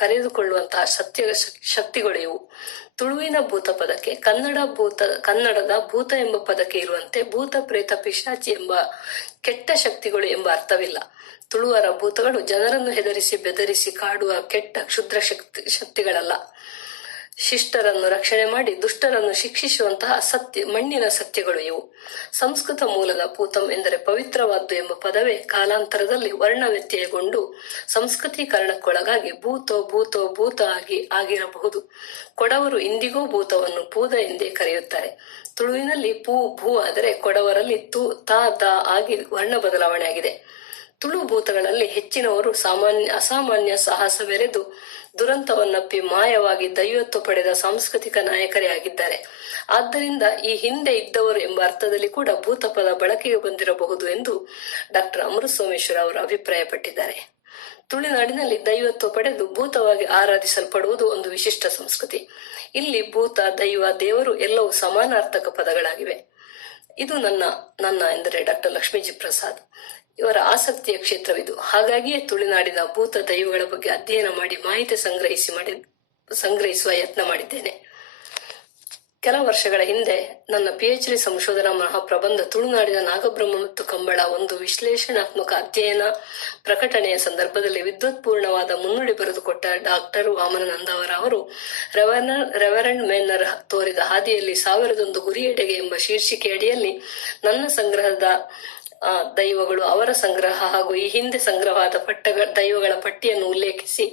ಕರೆದುಕೊಳ್ಳುವಂತಹ ಸತ್ಯ ಶಕ್ತಿಗಳು ಇವು. ತುಳುವಿನ ಭೂತ ಪದಕ್ಕೆ ಕನ್ನಡದ ಭೂತ ಎಂಬ ಪದಕ್ಕೆ ಇರುವಂತೆ ಭೂತ, ಪ್ರೇತ, ಪಿಶಾಚಿ ಎಂಬ ಕೆಟ್ಟ ಶಕ್ತಿಗಳು ಎಂಬ ಅರ್ಥವಿಲ್ಲ. ತುಳುವರ ಭೂತಗಳು ಜನರನ್ನು ಹೆದರಿಸಿ ಬೆದರಿಸಿ ಕಾಡುವ ಕೆಟ್ಟ ಕ್ಷುದ್ರ ಶಕ್ತಿಗಳಲ್ಲ. ಶಿಷ್ಟರನ್ನು ರಕ್ಷಣೆ ಮಾಡಿ ದುಷ್ಟರನ್ನು ಶಿಕ್ಷಿಸುವಂತಹ ಮಣ್ಣಿನ ಸತ್ಯಗಳು ಇವು. ಸಂಸ್ಕೃತ ಮೂಲದ ಭೂತಂ ಎಂದರೆ ಪವಿತ್ರವಾದ್ದು ಎಂಬ ಪದವೇ ಕಾಲಾಂತರದಲ್ಲಿ ವರ್ಣ ವ್ಯತ್ಯಯಗೊಂಡು ಸಂಸ್ಕೃತೀಕರಣಕ್ಕೊಳಗಾಗಿ ಭೂತ ಆಗಿರಬಹುದು. ಕೊಡವರು ಇಂದಿಗೂ ಭೂತವನ್ನು ಪೂದ ಎಂದೇ ಕರೆಯುತ್ತಾರೆ. ತುಳುವಿನಲ್ಲಿ ಭೂ ಆದರೆ ಕೊಡವರಲ್ಲಿ ತ ಆಗಿ ವರ್ಣ ಬದಲಾವಣೆ ಆಗಿದೆ. ತುಳು ಭೂತಗಳಲ್ಲಿ ಹೆಚ್ಚಿನವರು ಅಸಾಮಾನ್ಯ ಸಾಹಸವೆರೆದು ದುರಂತವನ್ನಪ್ಪಿ ಮಾಯವಾಗಿ ದೈವತ್ವ ಪಡೆದ ಸಾಂಸ್ಕೃತಿಕ ನಾಯಕರೇ ಆಗಿದ್ದಾರೆ. ಆದ್ದರಿಂದ ಈ ಹಿಂದೆ ಇದ್ದವರು ಎಂಬ ಅರ್ಥದಲ್ಲಿ ಕೂಡ ಭೂತ ಪದ ಬಳಕೆಗೆ ಬಂದಿರಬಹುದು ಎಂದು ಡಾಕ್ಟರ್ ಅಮೃತ್ ಸೋಮೇಶ್ವರ ಅವರು ಅಭಿಪ್ರಾಯಪಟ್ಟಿದ್ದಾರೆ. ತುಳುನಾಡಿನಲ್ಲಿ ದೈವತ್ವ ಪಡೆದು ಭೂತವಾಗಿ ಆರಾಧಿಸಲ್ಪಡುವುದು ಒಂದು ವಿಶಿಷ್ಟ ಸಂಸ್ಕೃತಿ. ಇಲ್ಲಿ ಭೂತ, ದೈವ, ದೇವರು ಎಲ್ಲವೂ ಸಮಾನಾರ್ಥಕ ಪದಗಳಾಗಿವೆ. ಇದು ನನ್ನ ಎಂದರೆ ಡಾಕ್ಟರ್ ಲಕ್ಷ್ಮೀಜಿ ಪ್ರಸಾದ್ ಇವರ ಆಸಕ್ತಿಯ ಕ್ಷೇತ್ರವಿದು. ಹಾಗಾಗಿಯೇ ತುಳುನಾಡಿನ ಭೂತ ದೈವಗಳ ಬಗ್ಗೆ ಅಧ್ಯಯನ ಮಾಡಿ ಮಾಹಿತಿ ಸಂಗ್ರಹಿಸುವ ಯತ್ನ ಮಾಡಿದ್ದೇನೆ. ಕೆಲ ವರ್ಷಗಳ ಹಿಂದೆ ನನ್ನ PhD ಸಂಶೋಧನಾ ಮಹಾಪ್ರಬಂಧ ತುಳುನಾಡಿನ ನಾಗಬ್ರಹ್ಮ ಮತ್ತು ಕಂಬಳ ಒಂದು ವಿಶ್ಲೇಷಣಾತ್ಮಕ ಅಧ್ಯಯನ ಪ್ರಕಟಣೆಯ ಸಂದರ್ಭದಲ್ಲಿ ವಿದ್ವತ್ಪೂರ್ಣವಾದ ಮುನ್ನುಡಿ ಬರೆದುಕೊಟ್ಟ ಡಾಕ್ಟರ್ ವಾಮನಾನಂದ ಅವರು ರೆವರೆಂಡ್ ಮೇನರ್ ತೋರಿದ ಹಾದಿಯಲ್ಲಿ 1001 ಗುರಿಯೆಡೆಗೆ ಎಂಬ ಶೀರ್ಷಿಕೆ ಅಡಿಯಲ್ಲಿ ನನ್ನ ಸಂಗ್ರಹದ ದೈವಗಳು, ಅವರ ಸಂಗ್ರಹ ಹಾಗೂ ಈ ಹಿಂದೆ ಸಂಗ್ರಹವಾದ ದೈವಗಳ ಪಟ್ಟಿಯನ್ನು ಉಲ್ಲೇಖಿಸಿ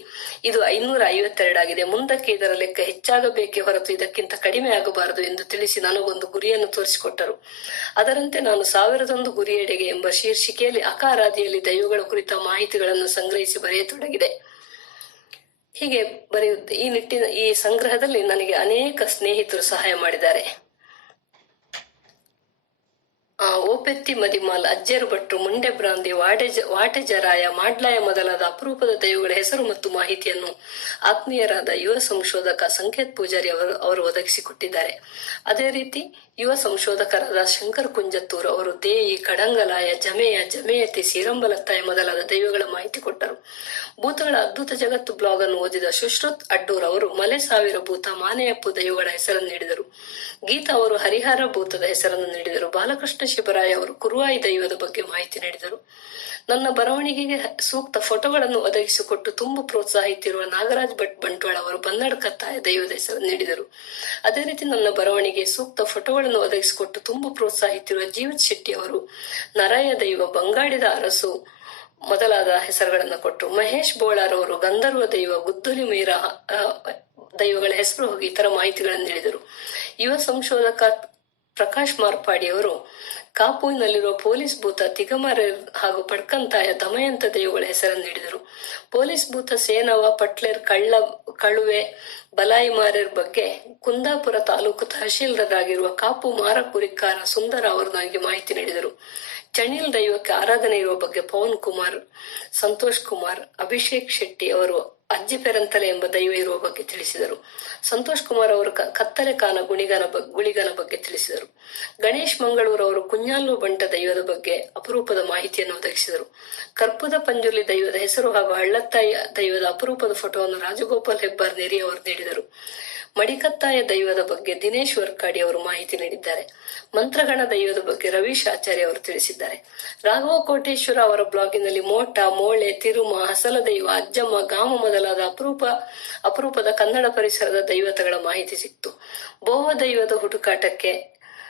ಇದು 552 ಆಗಿದೆ. ಮುಂದಕ್ಕೆ ಇದರ ಲೆಕ್ಕ ಹೆಚ್ಚಾಗಬೇಕೇ ಹೊರತು ಇದಕ್ಕಿಂತ ಕಡಿಮೆ ಆಗಬಾರದು ಎಂದು ತಿಳಿಸಿ ನನಗೊಂದು ಗುರಿಯನ್ನು ತೋರಿಸಿಕೊಟ್ಟರು. ಅದರಂತೆ ನಾನು 1001 ಗುರಿಯೆಡೆಗೆ ಎಂಬ ಶೀರ್ಷಿಕೆಯಲ್ಲಿ ಅಕಾರಾದಿಯಲ್ಲಿ ದೈವಗಳ ಕುರಿತ ಮಾಹಿತಿಗಳನ್ನು ಸಂಗ್ರಹಿಸಿ ಬರೆಯತೊಡಗಿದೆ. ಹೀಗೆ ಈ ಸಂಗ್ರಹದಲ್ಲಿ ನನಗೆ ಅನೇಕ ಸ್ನೇಹಿತರು ಸಹಾಯ ಮಾಡಿದ್ದಾರೆ. ಓಪೆತ್ತಿ ಮದಿಮಾಲ್, ಅಜ್ಜರು ಭಟ್ರು, ಮುಂಡೆ ಬ್ರಾಂದಿ, ವಾಟೆಜರಾಯ, ಮಾಡ್ಲಾಯ ಮೊದಲಾದ ಅಪರೂಪದ ದೈವಗಳ ಹೆಸರು ಮತ್ತು ಮಾಹಿತಿಯನ್ನು ಆತ್ಮೀಯರಾದ ಯುವ ಸಂಶೋಧಕ ಸಂಕೇತ್ ಪೂಜಾರಿ ಅವರು ಒದಗಿಸಿಕೊಟ್ಟಿದ್ದಾರೆ. ಅದೇ ರೀತಿ ಯುವ ಸಂಶೋಧಕರಾದ ಶಂಕರ್ ಕುಂಜತ್ತೂರು ಅವರು ದೇಯಿ, ಕಡಂಗಲಾಯ, ಜಮೆಯತಿ, ಸೀರಂಬಲತ್ತಾಯ ಮೊದಲಾದ ದೈವಗಳ ಮಾಹಿತಿ ಕೊಟ್ಟರು. ಭೂತಗಳ ಅದ್ಭುತ ಜಗತ್ತು ಬ್ಲಾಗ್ ಅನ್ನು ಓದಿದ ಸುಶ್ರುತ್ ಅಡ್ಡೂರ್ ಅವರು ಮಲೆ ಸಾವಿರ ಭೂತ, ಮಾನೆಯಪ್ಪು ದೈವಗಳ ಹೆಸರನ್ನು ನೀಡಿದರು. ಗೀತಾ ಅವರು ಹರಿಹರ ಭೂತದ ಹೆಸರನ್ನು ನೀಡಿದರು. ಬಾಲಕೃಷ್ಣ ಶಿವರಾಯ ಅವರು ಕುರುವಾಯಿ ದೈವದ ಬಗ್ಗೆ ಮಾಹಿತಿ ನೀಡಿದರು. ನನ್ನ ಬರವಣಿಗೆಗೆ ಸೂಕ್ತ ಫೋಟೋಗಳನ್ನು ಒದಗಿಸಿಕೊಟ್ಟು ತುಂಬಾ ಪ್ರೋತ್ಸಾಹಿಸಿರುವ ನಾಗರಾಜ್ ಭಟ್ ಬಂಟ್ವಾಳ ಅವರು ಬನ್ನಡ ಕತ್ತಾಯ ದೈವದ ಹೆಸರನ್ನು ನೀಡಿದರು. ಅದೇ ರೀತಿ ನನ್ನ ಬರವಣಿಗೆ ಸೂಕ್ತ ಫೋಟೋಗಳನ್ನು ಒದಗಿಸಿಕೊಟ್ಟು ತುಂಬಾ ಪ್ರೋತ್ಸಾಹಿಸಿರುವ ಜೀವಿತ್ ಶೆಟ್ಟಿ ಅವರು ನರಾಯ ದೈವ, ಬಂಗಾಡಿದ ಅರಸು ಮೊದಲಾದ ಹೆಸರುಗಳನ್ನು ಕೊಟ್ಟರು. ಮಹೇಶ್ ಬೋಳಾರ್ ಅವರು ಗಂಧರ್ವ ದೈವ, ಗುದ್ದಲಿ ಮೀರ ದೈವಗಳ ಹೆಸರು ಹೋಗಿ ಇತರ ಮಾಹಿತಿಗಳನ್ನು ನೀಡಿದರು. ಯುವ ಸಂಶೋಧಕ ಪ್ರಕಾಶ್ ಮಾರ್ಪಾಡಿ ಅವರು ಕಾಪುವಿನಲ್ಲಿರುವ ಪೊಲೀಸ್ ಭೂತ ತಿಗಮರ ಹಾಗೂ ಪಡ್ಕಂತಾಯ ದಮಯಂತ ದೈವಗಳ ಹೆಸರನ್ನು ನೀಡಿದರು. ಪೊಲೀಸ್ ಭೂತ ಸೇನವ, ಪಟ್ಲೇರ್, ಕಳುವೆ, ಬಲಾಯಿ ಮಾರೇರ್ ಬಗ್ಗೆ ಕುಂದಾಪುರ ತಾಲೂಕು ತಹಶೀಲ್ದಾರ್ ಆಗಿರುವ ಕಾಪು ಮಾರಕುರಿಕಾರ ಸುಂದರ ಅವರು ನನಗೆ ಮಾಹಿತಿ ನೀಡಿದರು. ಚಣಿಲ್ ದೈವಕ್ಕೆ ಆರಾಧನೆ ಇರುವ ಬಗ್ಗೆ ಪವನ್ ಕುಮಾರ್, ಸಂತೋಷ್ ಕುಮಾರ್, ಅಭಿಷೇಕ್ ಶೆಟ್ಟಿ ಅವರು ಅಜ್ಜಿ ಪೆರಂತಲೆ ಎಂಬ ದೈವ ಇರುವ ಬಗ್ಗೆ ತಿಳಿಸಿದರು. ಸಂತೋಷ್ ಕುಮಾರ್ ಅವರು ಕತ್ತಲೆ ಕಾನ ಗುಳಿಗನ ಬಗ್ಗೆ ತಿಳಿಸಿದರು. ಗಣೇಶ್ ಮಂಗಳೂರು ಅವರು ಕುഞ്ഞാಲು ಬಂಟ ದೈವದ ಬಗ್ಗೆ ಅಪರೂಪದ ಮಾಹಿತಿಯನ್ನು ಒದಗಿಸಿದರು. ಕರ್ಪುದ ಪಂಜುರ್ಲಿ ದೈವದ ಹೆಸರು ಹಾಗೂ ಹಳ್ಳತ್ತಾಯ ದೈವದ ಅಪರೂಪದ ಫೋಟೋವನ್ನು ರಾಜಗೋಪಾಲ್ ಹೆಬ್ಬಾರ್ ನೆರಿ ಅವರು ನೀಡಿದರು. ಮಡಿಕತ್ತಾಯ ದೈವದ ಬಗ್ಗೆ ದಿನೇಶ್ ವರ್ಕಾಡಿ ಅವರು ಮಾಹಿತಿ ನೀಡಿದ್ದಾರೆ. ಮಂತ್ರಗಣ ದೈವದ ಬಗ್ಗೆ ರವೀಶ್ ಆಚಾರ್ಯ ಅವರು ತಿಳಿಸಿದ್ದಾರೆ. ರಾಘವ ಕೋಟೇಶ್ವರ ಅವರ ಬ್ಲಾಗಿನಲ್ಲಿ ಮೋಟ, ಮೋಳೆ, ತಿರುಮ, ಹಸಲ ದೈವ, ಅಜ್ಜಮ್ಮ, ಗಾಮ ಮೊದಲಾದ ಅಪರೂಪದ ಕನ್ನಡ ಪರಿಸರದ ದೈವತಗಳ ಮಾಹಿತಿ ಸಿಕ್ತು. ಬೋವ ದೈವದ ಹುಡುಕಾಟಕ್ಕೆ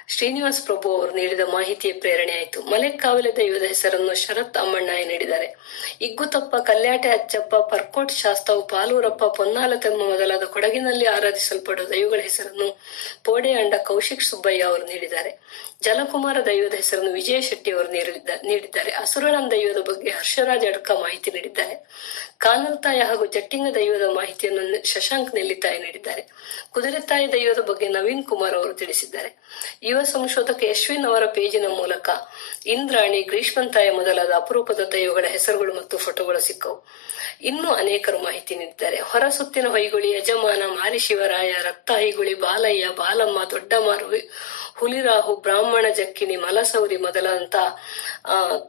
ಶ್ರೀನಿವಾಸ್ ಪ್ರಭು ಅವರು ನೀಡಿದ ಮಾಹಿತಿಯ ಪ್ರೇರಣೆಯಾಯಿತು. ಮಲೆಕಾವಲೆ ದೈವದ ಹೆಸರನ್ನು ಶರತ್ ಅಮ್ಮಣ್ಣಾಯ ನೀಡಿದ್ದಾರೆ. ಇಗ್ಗುತಪ್ಪ, ಕಲ್ಯಾಟೆ ಅಚ್ಚಪ್ಪ, ಪರ್ಕೋಟ್ ಶಾಸ್ತವ್, ಪಾಲೂರಪ್ಪ, ಪೊನ್ನಾಲತಮ್ಮ ಮೊದಲಾದ ಕೊಡಗಿನಲ್ಲಿ ಆರಾಧಿಸಲ್ಪಡುವ ದೈವಗಳ ಹೆಸರನ್ನು ಪೋಡೆ ಅಂಡ ಕೌಶಿಕ್ ಸುಬ್ಬಯ್ಯ ಅವರು ನೀಡಿದ್ದಾರೆ. ಜಲಕುಮಾರ ದೈವದ ಹೆಸರನ್ನು ವಿಜಯ ಶೆಟ್ಟಿ ಅವರು ನೀಡಿದ್ದಾರೆ. ಅಸುರಳನ್ ದೈವದ ಬಗ್ಗೆ ಹರ್ಷರಾಜ್ ಅಡ್ಕ ಮಾಹಿತಿ ನೀಡಿದ್ದಾರೆ. ಕಾನಲ್ತಾಯ ಹಾಗೂ ಜಟ್ಟಿಂಗ ದೈವದ ಮಾಹಿತಿಯನ್ನು ಶಶಾಂಕ್ ನೆಲ್ಲಿತಾಯ ನೀಡಿದ್ದಾರೆ. ಕುದುರೆತಾಯ ದೈವದ ಬಗ್ಗೆ ನವೀನ್ ಕುಮಾರ್ ಅವರು ತಿಳಿಸಿದ್ದಾರೆ. ಯುವ ಸಂಶೋಧಕ ಯಶ್ವಿನ್ ಅವರ ಪೇಜಿನ ಮೂಲಕ ಇಂದ್ರಾಣಿ, ಗ್ರೀಷ್ಮಂತಾಯ ಮೊದಲಾದ ಅಪರೂಪದ ದೈವಗಳ ಹೆಸರುಗಳು ಮತ್ತು ಫೋಟೋಗಳು ಸಿಕ್ಕವು. ಇನ್ನೂ ಅನೇಕರು ಮಾಹಿತಿ ನೀಡಿದ್ದಾರೆ. ಹೊರಸುತ್ತಿನ ಹೊಯ್ಗುಳಿ, ಯಜಮಾನ, ಮಾರಿಶಿವರಾಯ, ರಕ್ತ ಹೈಗುಳಿ, ಬಾಲಯ್ಯ, ಬಾಲಮ್ಮ, ದೊಡ್ಡಮಾರು, ಹುಲಿರಾಹು, ಬ್ರಾಹ್ಮಣ ಜಕ್ಕಿನಿ, ಮಲಸೌರಿ ಮೊದಲಾದಂತ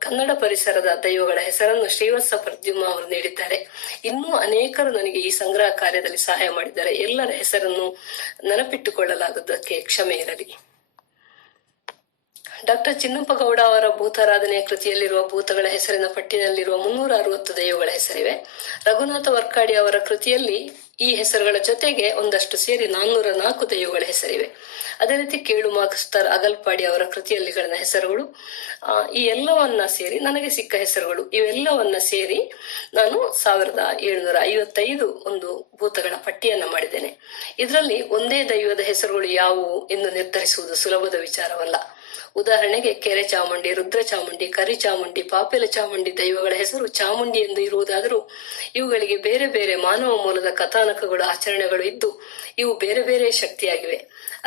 ಕನ್ನಡ ಪರಿಸರದ ದೈವಗಳ ಹೆಸರನ್ನು ಶ್ರೀವತ್ಸ ಪ್ರದ್ಯುಮ್ನ ಅವರು ನೀಡಿದ್ದಾರೆ. ಇನ್ನೂ ಅನೇಕರು ನನಗೆ ಈ ಸಂಗ್ರಹ ಕಾರ್ಯದಲ್ಲಿ ಸಹಾಯ ಮಾಡಿದ್ದಾರೆ. ಎಲ್ಲರ ಹೆಸರನ್ನು ನೆನಪಿಟ್ಟುಕೊಳ್ಳಲಾಗುವುದಕ್ಕೆ ಕ್ಷಮೆ ಇರಲಿ. ಡಾಕ್ಟರ್ ಚಿನ್ನಪ್ಪ ಗೌಡ ಅವರ ಭೂತಾರಾಧನೆಯ ಕೃತಿಯಲ್ಲಿರುವ ಭೂತಗಳ ಹೆಸರಿನ ಪಟ್ಟಿನಲ್ಲಿರುವ 360 ದೈವಗಳ ಹೆಸರಿವೆ. ರಘುನಾಥ ವರ್ಕಾಡಿ ಅವರ ಕೃತಿಯಲ್ಲಿ ಈ ಹೆಸರುಗಳ ಜೊತೆಗೆ ಒಂದಷ್ಟು ಸೇರಿ 404 ದೈವಗಳ ಹೆಸರಿವೆ. ಅದೇ ರೀತಿ ಕೇಳು ಮಾಸ್ತರ್ ಅಗಲ್ಪಾಡಿ ಅವರ ಕೃತಿಯಲ್ಲಿಗಳ ಹೆಸರುಗಳು, ಈ ಎಲ್ಲವನ್ನ ಸೇರಿ ನನಗೆ ಸಿಕ್ಕ ಹೆಸರುಗಳು, ಇವೆಲ್ಲವನ್ನ ಸೇರಿ ನಾನು 1755 ಒಂದು ಭೂತಗಳ ಪಟ್ಟಿಯನ್ನ ಮಾಡಿದ್ದೇನೆ. ಇದರಲ್ಲಿ ಒಂದೇ ದೈವದ ಹೆಸರುಗಳು ಯಾವುವು ಎಂದು ನಿರ್ಧರಿಸುವುದು ಸುಲಭದ ವಿಚಾರವಲ್ಲ. ಉದಾಹರಣೆಗೆ ಕೆರೆ ಚಾಮುಂಡಿ, ರುದ್ರ ಚಾಮುಂಡಿ, ಕರಿ ಚಾಮುಂಡಿ, ಪಾಪೆಲ ಚಾಮುಂಡಿ ದೈವಗಳ ಹೆಸರು ಚಾಮುಂಡಿ ಎಂದು ಇರುವುದಾದರೂ ಇವುಗಳಿಗೆ ಬೇರೆ ಬೇರೆ ಮಾನವ ಮೂಲದ ಕಥಾನಕಗಳು, ಆಚರಣೆಗಳು ಇದ್ದು ಇವು ಬೇರೆ ಬೇರೆ ಶಕ್ತಿಯಾಗಿವೆ.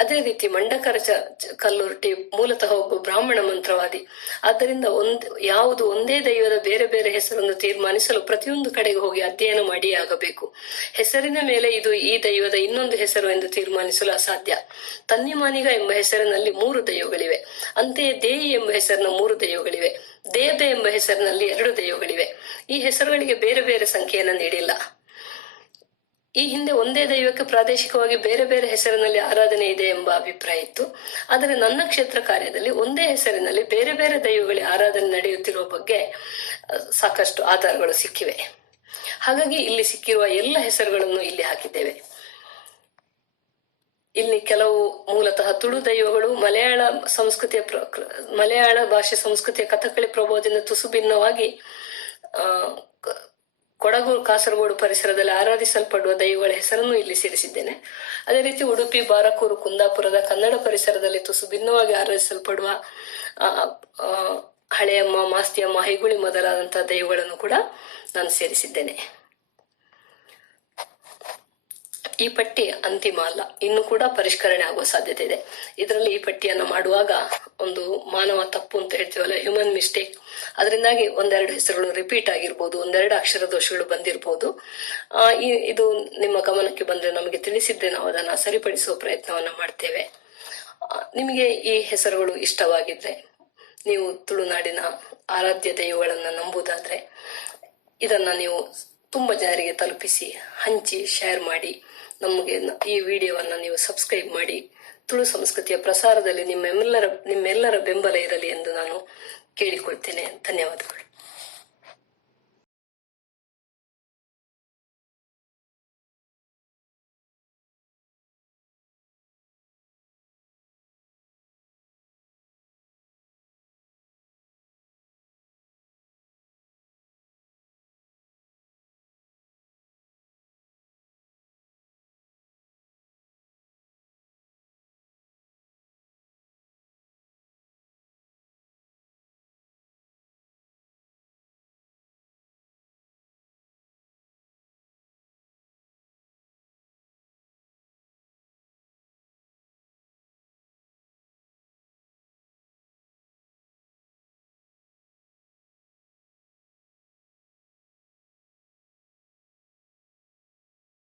ಅದೇ ರೀತಿ ಮಂಡಕರ ಕಲ್ಲುರ್ಟಿ ಮೂಲತಃ ಒಬ್ಬ ಬ್ರಾಹ್ಮಣ ಮಂತ್ರವಾದಿ. ಆದ್ದರಿಂದ ಯಾವುದು ಒಂದೇ ದೈವದ ಬೇರೆ ಬೇರೆ ಹೆಸರನ್ನು ತೀರ್ಮಾನಿಸಲು ಪ್ರತಿಯೊಂದು ಕಡೆಗೆ ಹೋಗಿ ಅಧ್ಯಯನ ಮಾಡಿಯೇ ಆಗಬೇಕು. ಹೆಸರಿನ ಮೇಲೆ ಇದು ಈ ದೈವದ ಇನ್ನೊಂದು ಹೆಸರು ಎಂದು ತೀರ್ಮಾನಿಸಲು ಅಸಾಧ್ಯ. ತನ್ನಿಮಾನಿಗ ಎಂಬ ಹೆಸರಿನಲ್ಲಿ 3 ದೈವಗಳಿವೆ. ಅಂತೆಯೇ ದೇಯಿ ಎಂಬ ಹೆಸರಿನ 3 ದೈವಗಳಿವೆ. ದೇಬೆ ಎಂಬ ಹೆಸರಿನಲ್ಲಿ 2 ದೈವಗಳಿವೆ. ಈ ಹೆಸರುಗಳಿಗೆ ಬೇರೆ ಬೇರೆ ಸಂಖ್ಯೆಯನ್ನು ನೀಡಿಲ್ಲ. ಈ ಹಿಂದೆ ಒಂದೇ ದೈವಕ್ಕೆ ಪ್ರಾದೇಶಿಕವಾಗಿ ಬೇರೆ ಬೇರೆ ಹೆಸರಿನಲ್ಲಿ ಆರಾಧನೆ ಇದೆ ಎಂಬ ಅಭಿಪ್ರಾಯ ಇತ್ತು. ಆದರೆ ನನ್ನ ಕ್ಷೇತ್ರ ಕಾರ್ಯದಲ್ಲಿ ಒಂದೇ ಹೆಸರಿನಲ್ಲಿ ಬೇರೆ ಬೇರೆ ದೈವಗಳ ಆರಾಧನೆ ನಡೆಯುತ್ತಿರುವ ಬಗ್ಗೆ ಸಾಕಷ್ಟು ಆಧಾರಗಳು ಸಿಕ್ಕಿವೆ. ಹಾಗಾಗಿ ಇಲ್ಲಿ ಸಿಕ್ಕಿರುವ ಎಲ್ಲ ಹೆಸರುಗಳನ್ನು ಇಲ್ಲಿ ಹಾಕಿದ್ದೇವೆ. ಇಲ್ಲಿ ಕೆಲವು ಮೂಲತಃ ತುಳು ದೈವಗಳು ಮಲಯಾಳ ಭಾಷೆ ಸಂಸ್ಕೃತಿಯ ಕಥಕಳಿ ಪ್ರಭಾವದಿಂದ ತುಸು ಭಿನ್ನವಾಗಿ ಕೊಡಗು, ಕಾಸರಗೋಡು ಪರಿಸರದಲ್ಲಿ ಆರಾಧಿಸಲ್ಪಡುವ ದೈವಗಳ ಹೆಸರನ್ನು ಇಲ್ಲಿ ಸೇರಿಸಿದ್ದೇನೆ. ಅದೇ ರೀತಿ ಉಡುಪಿ, ಬಾರಕೂರು, ಕುಂದಾಪುರದ ಕನ್ನಡ ಪರಿಸರದಲ್ಲಿ ತುಸು ಭಿನ್ನವಾಗಿ ಆರಾಧಿಸಲ್ಪಡುವ ಹಳೆಯಮ್ಮ, ಮಾಸ್ತಿಯಮ್ಮ, ಹೈಗುಳಿ ಮೊದಲಾದಂತಹ ದೈವಗಳನ್ನು ಕೂಡ ನಾನು ಸೇರಿಸಿದ್ದೇನೆ. ಈ ಪಟ್ಟಿ ಅಂತಿಮ ಅಲ್ಲ, ಇನ್ನು ಕೂಡ ಪರಿಷ್ಕರಣೆ ಆಗುವ ಸಾಧ್ಯತೆ ಇದೆ. ಇದರಲ್ಲಿ ಈ ಪಟ್ಟಿಯನ್ನು ಮಾಡುವಾಗ ಒಂದು ಮಾನವ ತಪ್ಪು ಅಂತ ಹೇಳ್ತೀವಲ್ಲ, ಹ್ಯೂಮನ್ ಮಿಸ್ಟೇಕ್, ಅದರಿಂದಾಗಿ ಒಂದೆರಡು ಹೆಸರುಗಳು ರಿಪೀಟ್ ಆಗಿರ್ಬೋದು, ಒಂದೆರಡು ಅಕ್ಷರ ದೋಷಗಳು ಬಂದಿರಬಹುದು. ಇದು ನಿಮ್ಮ ಗಮನಕ್ಕೆ ಬಂದ್ರೆ ನಮಗೆ ತಿಳಿಸಿದ್ರೆ ನಾವು ಅದನ್ನ ಸರಿಪಡಿಸುವ ಪ್ರಯತ್ನವನ್ನ ಮಾಡ್ತೇವೆ. ನಿಮಗೆ ಈ ಹೆಸರುಗಳು ಇಷ್ಟವಾಗಿದ್ರೆ, ನೀವು ತುಳುನಾಡಿನ ಆರಾಧ್ಯ ದೈವಗಳನ್ನ ನಂಬುವುದಾದ್ರೆ ಇದನ್ನ ನೀವು ತುಂಬಾ ಜನರಿಗೆ ತಲುಪಿಸಿ, ಹಂಚಿ, ಶೇರ್ ಮಾಡಿ. ನಮಗೆ ಈ ವಿಡಿಯೋವನ್ನ ನೀವು ಸಬ್ಸ್ಕ್ರೈಬ್ ಮಾಡಿ. ತುಳು ಸಂಸ್ಕೃತಿಯ ಪ್ರಸಾರದಲ್ಲಿ ನಿಮ್ಮೆಲ್ಲರ ಬೆಂಬಲ ಇರಲಿ ಎಂದು ನಾನು ಕೇಳಿಕೊಳ್ತೇನೆ. ಧನ್ಯವಾದಗಳು.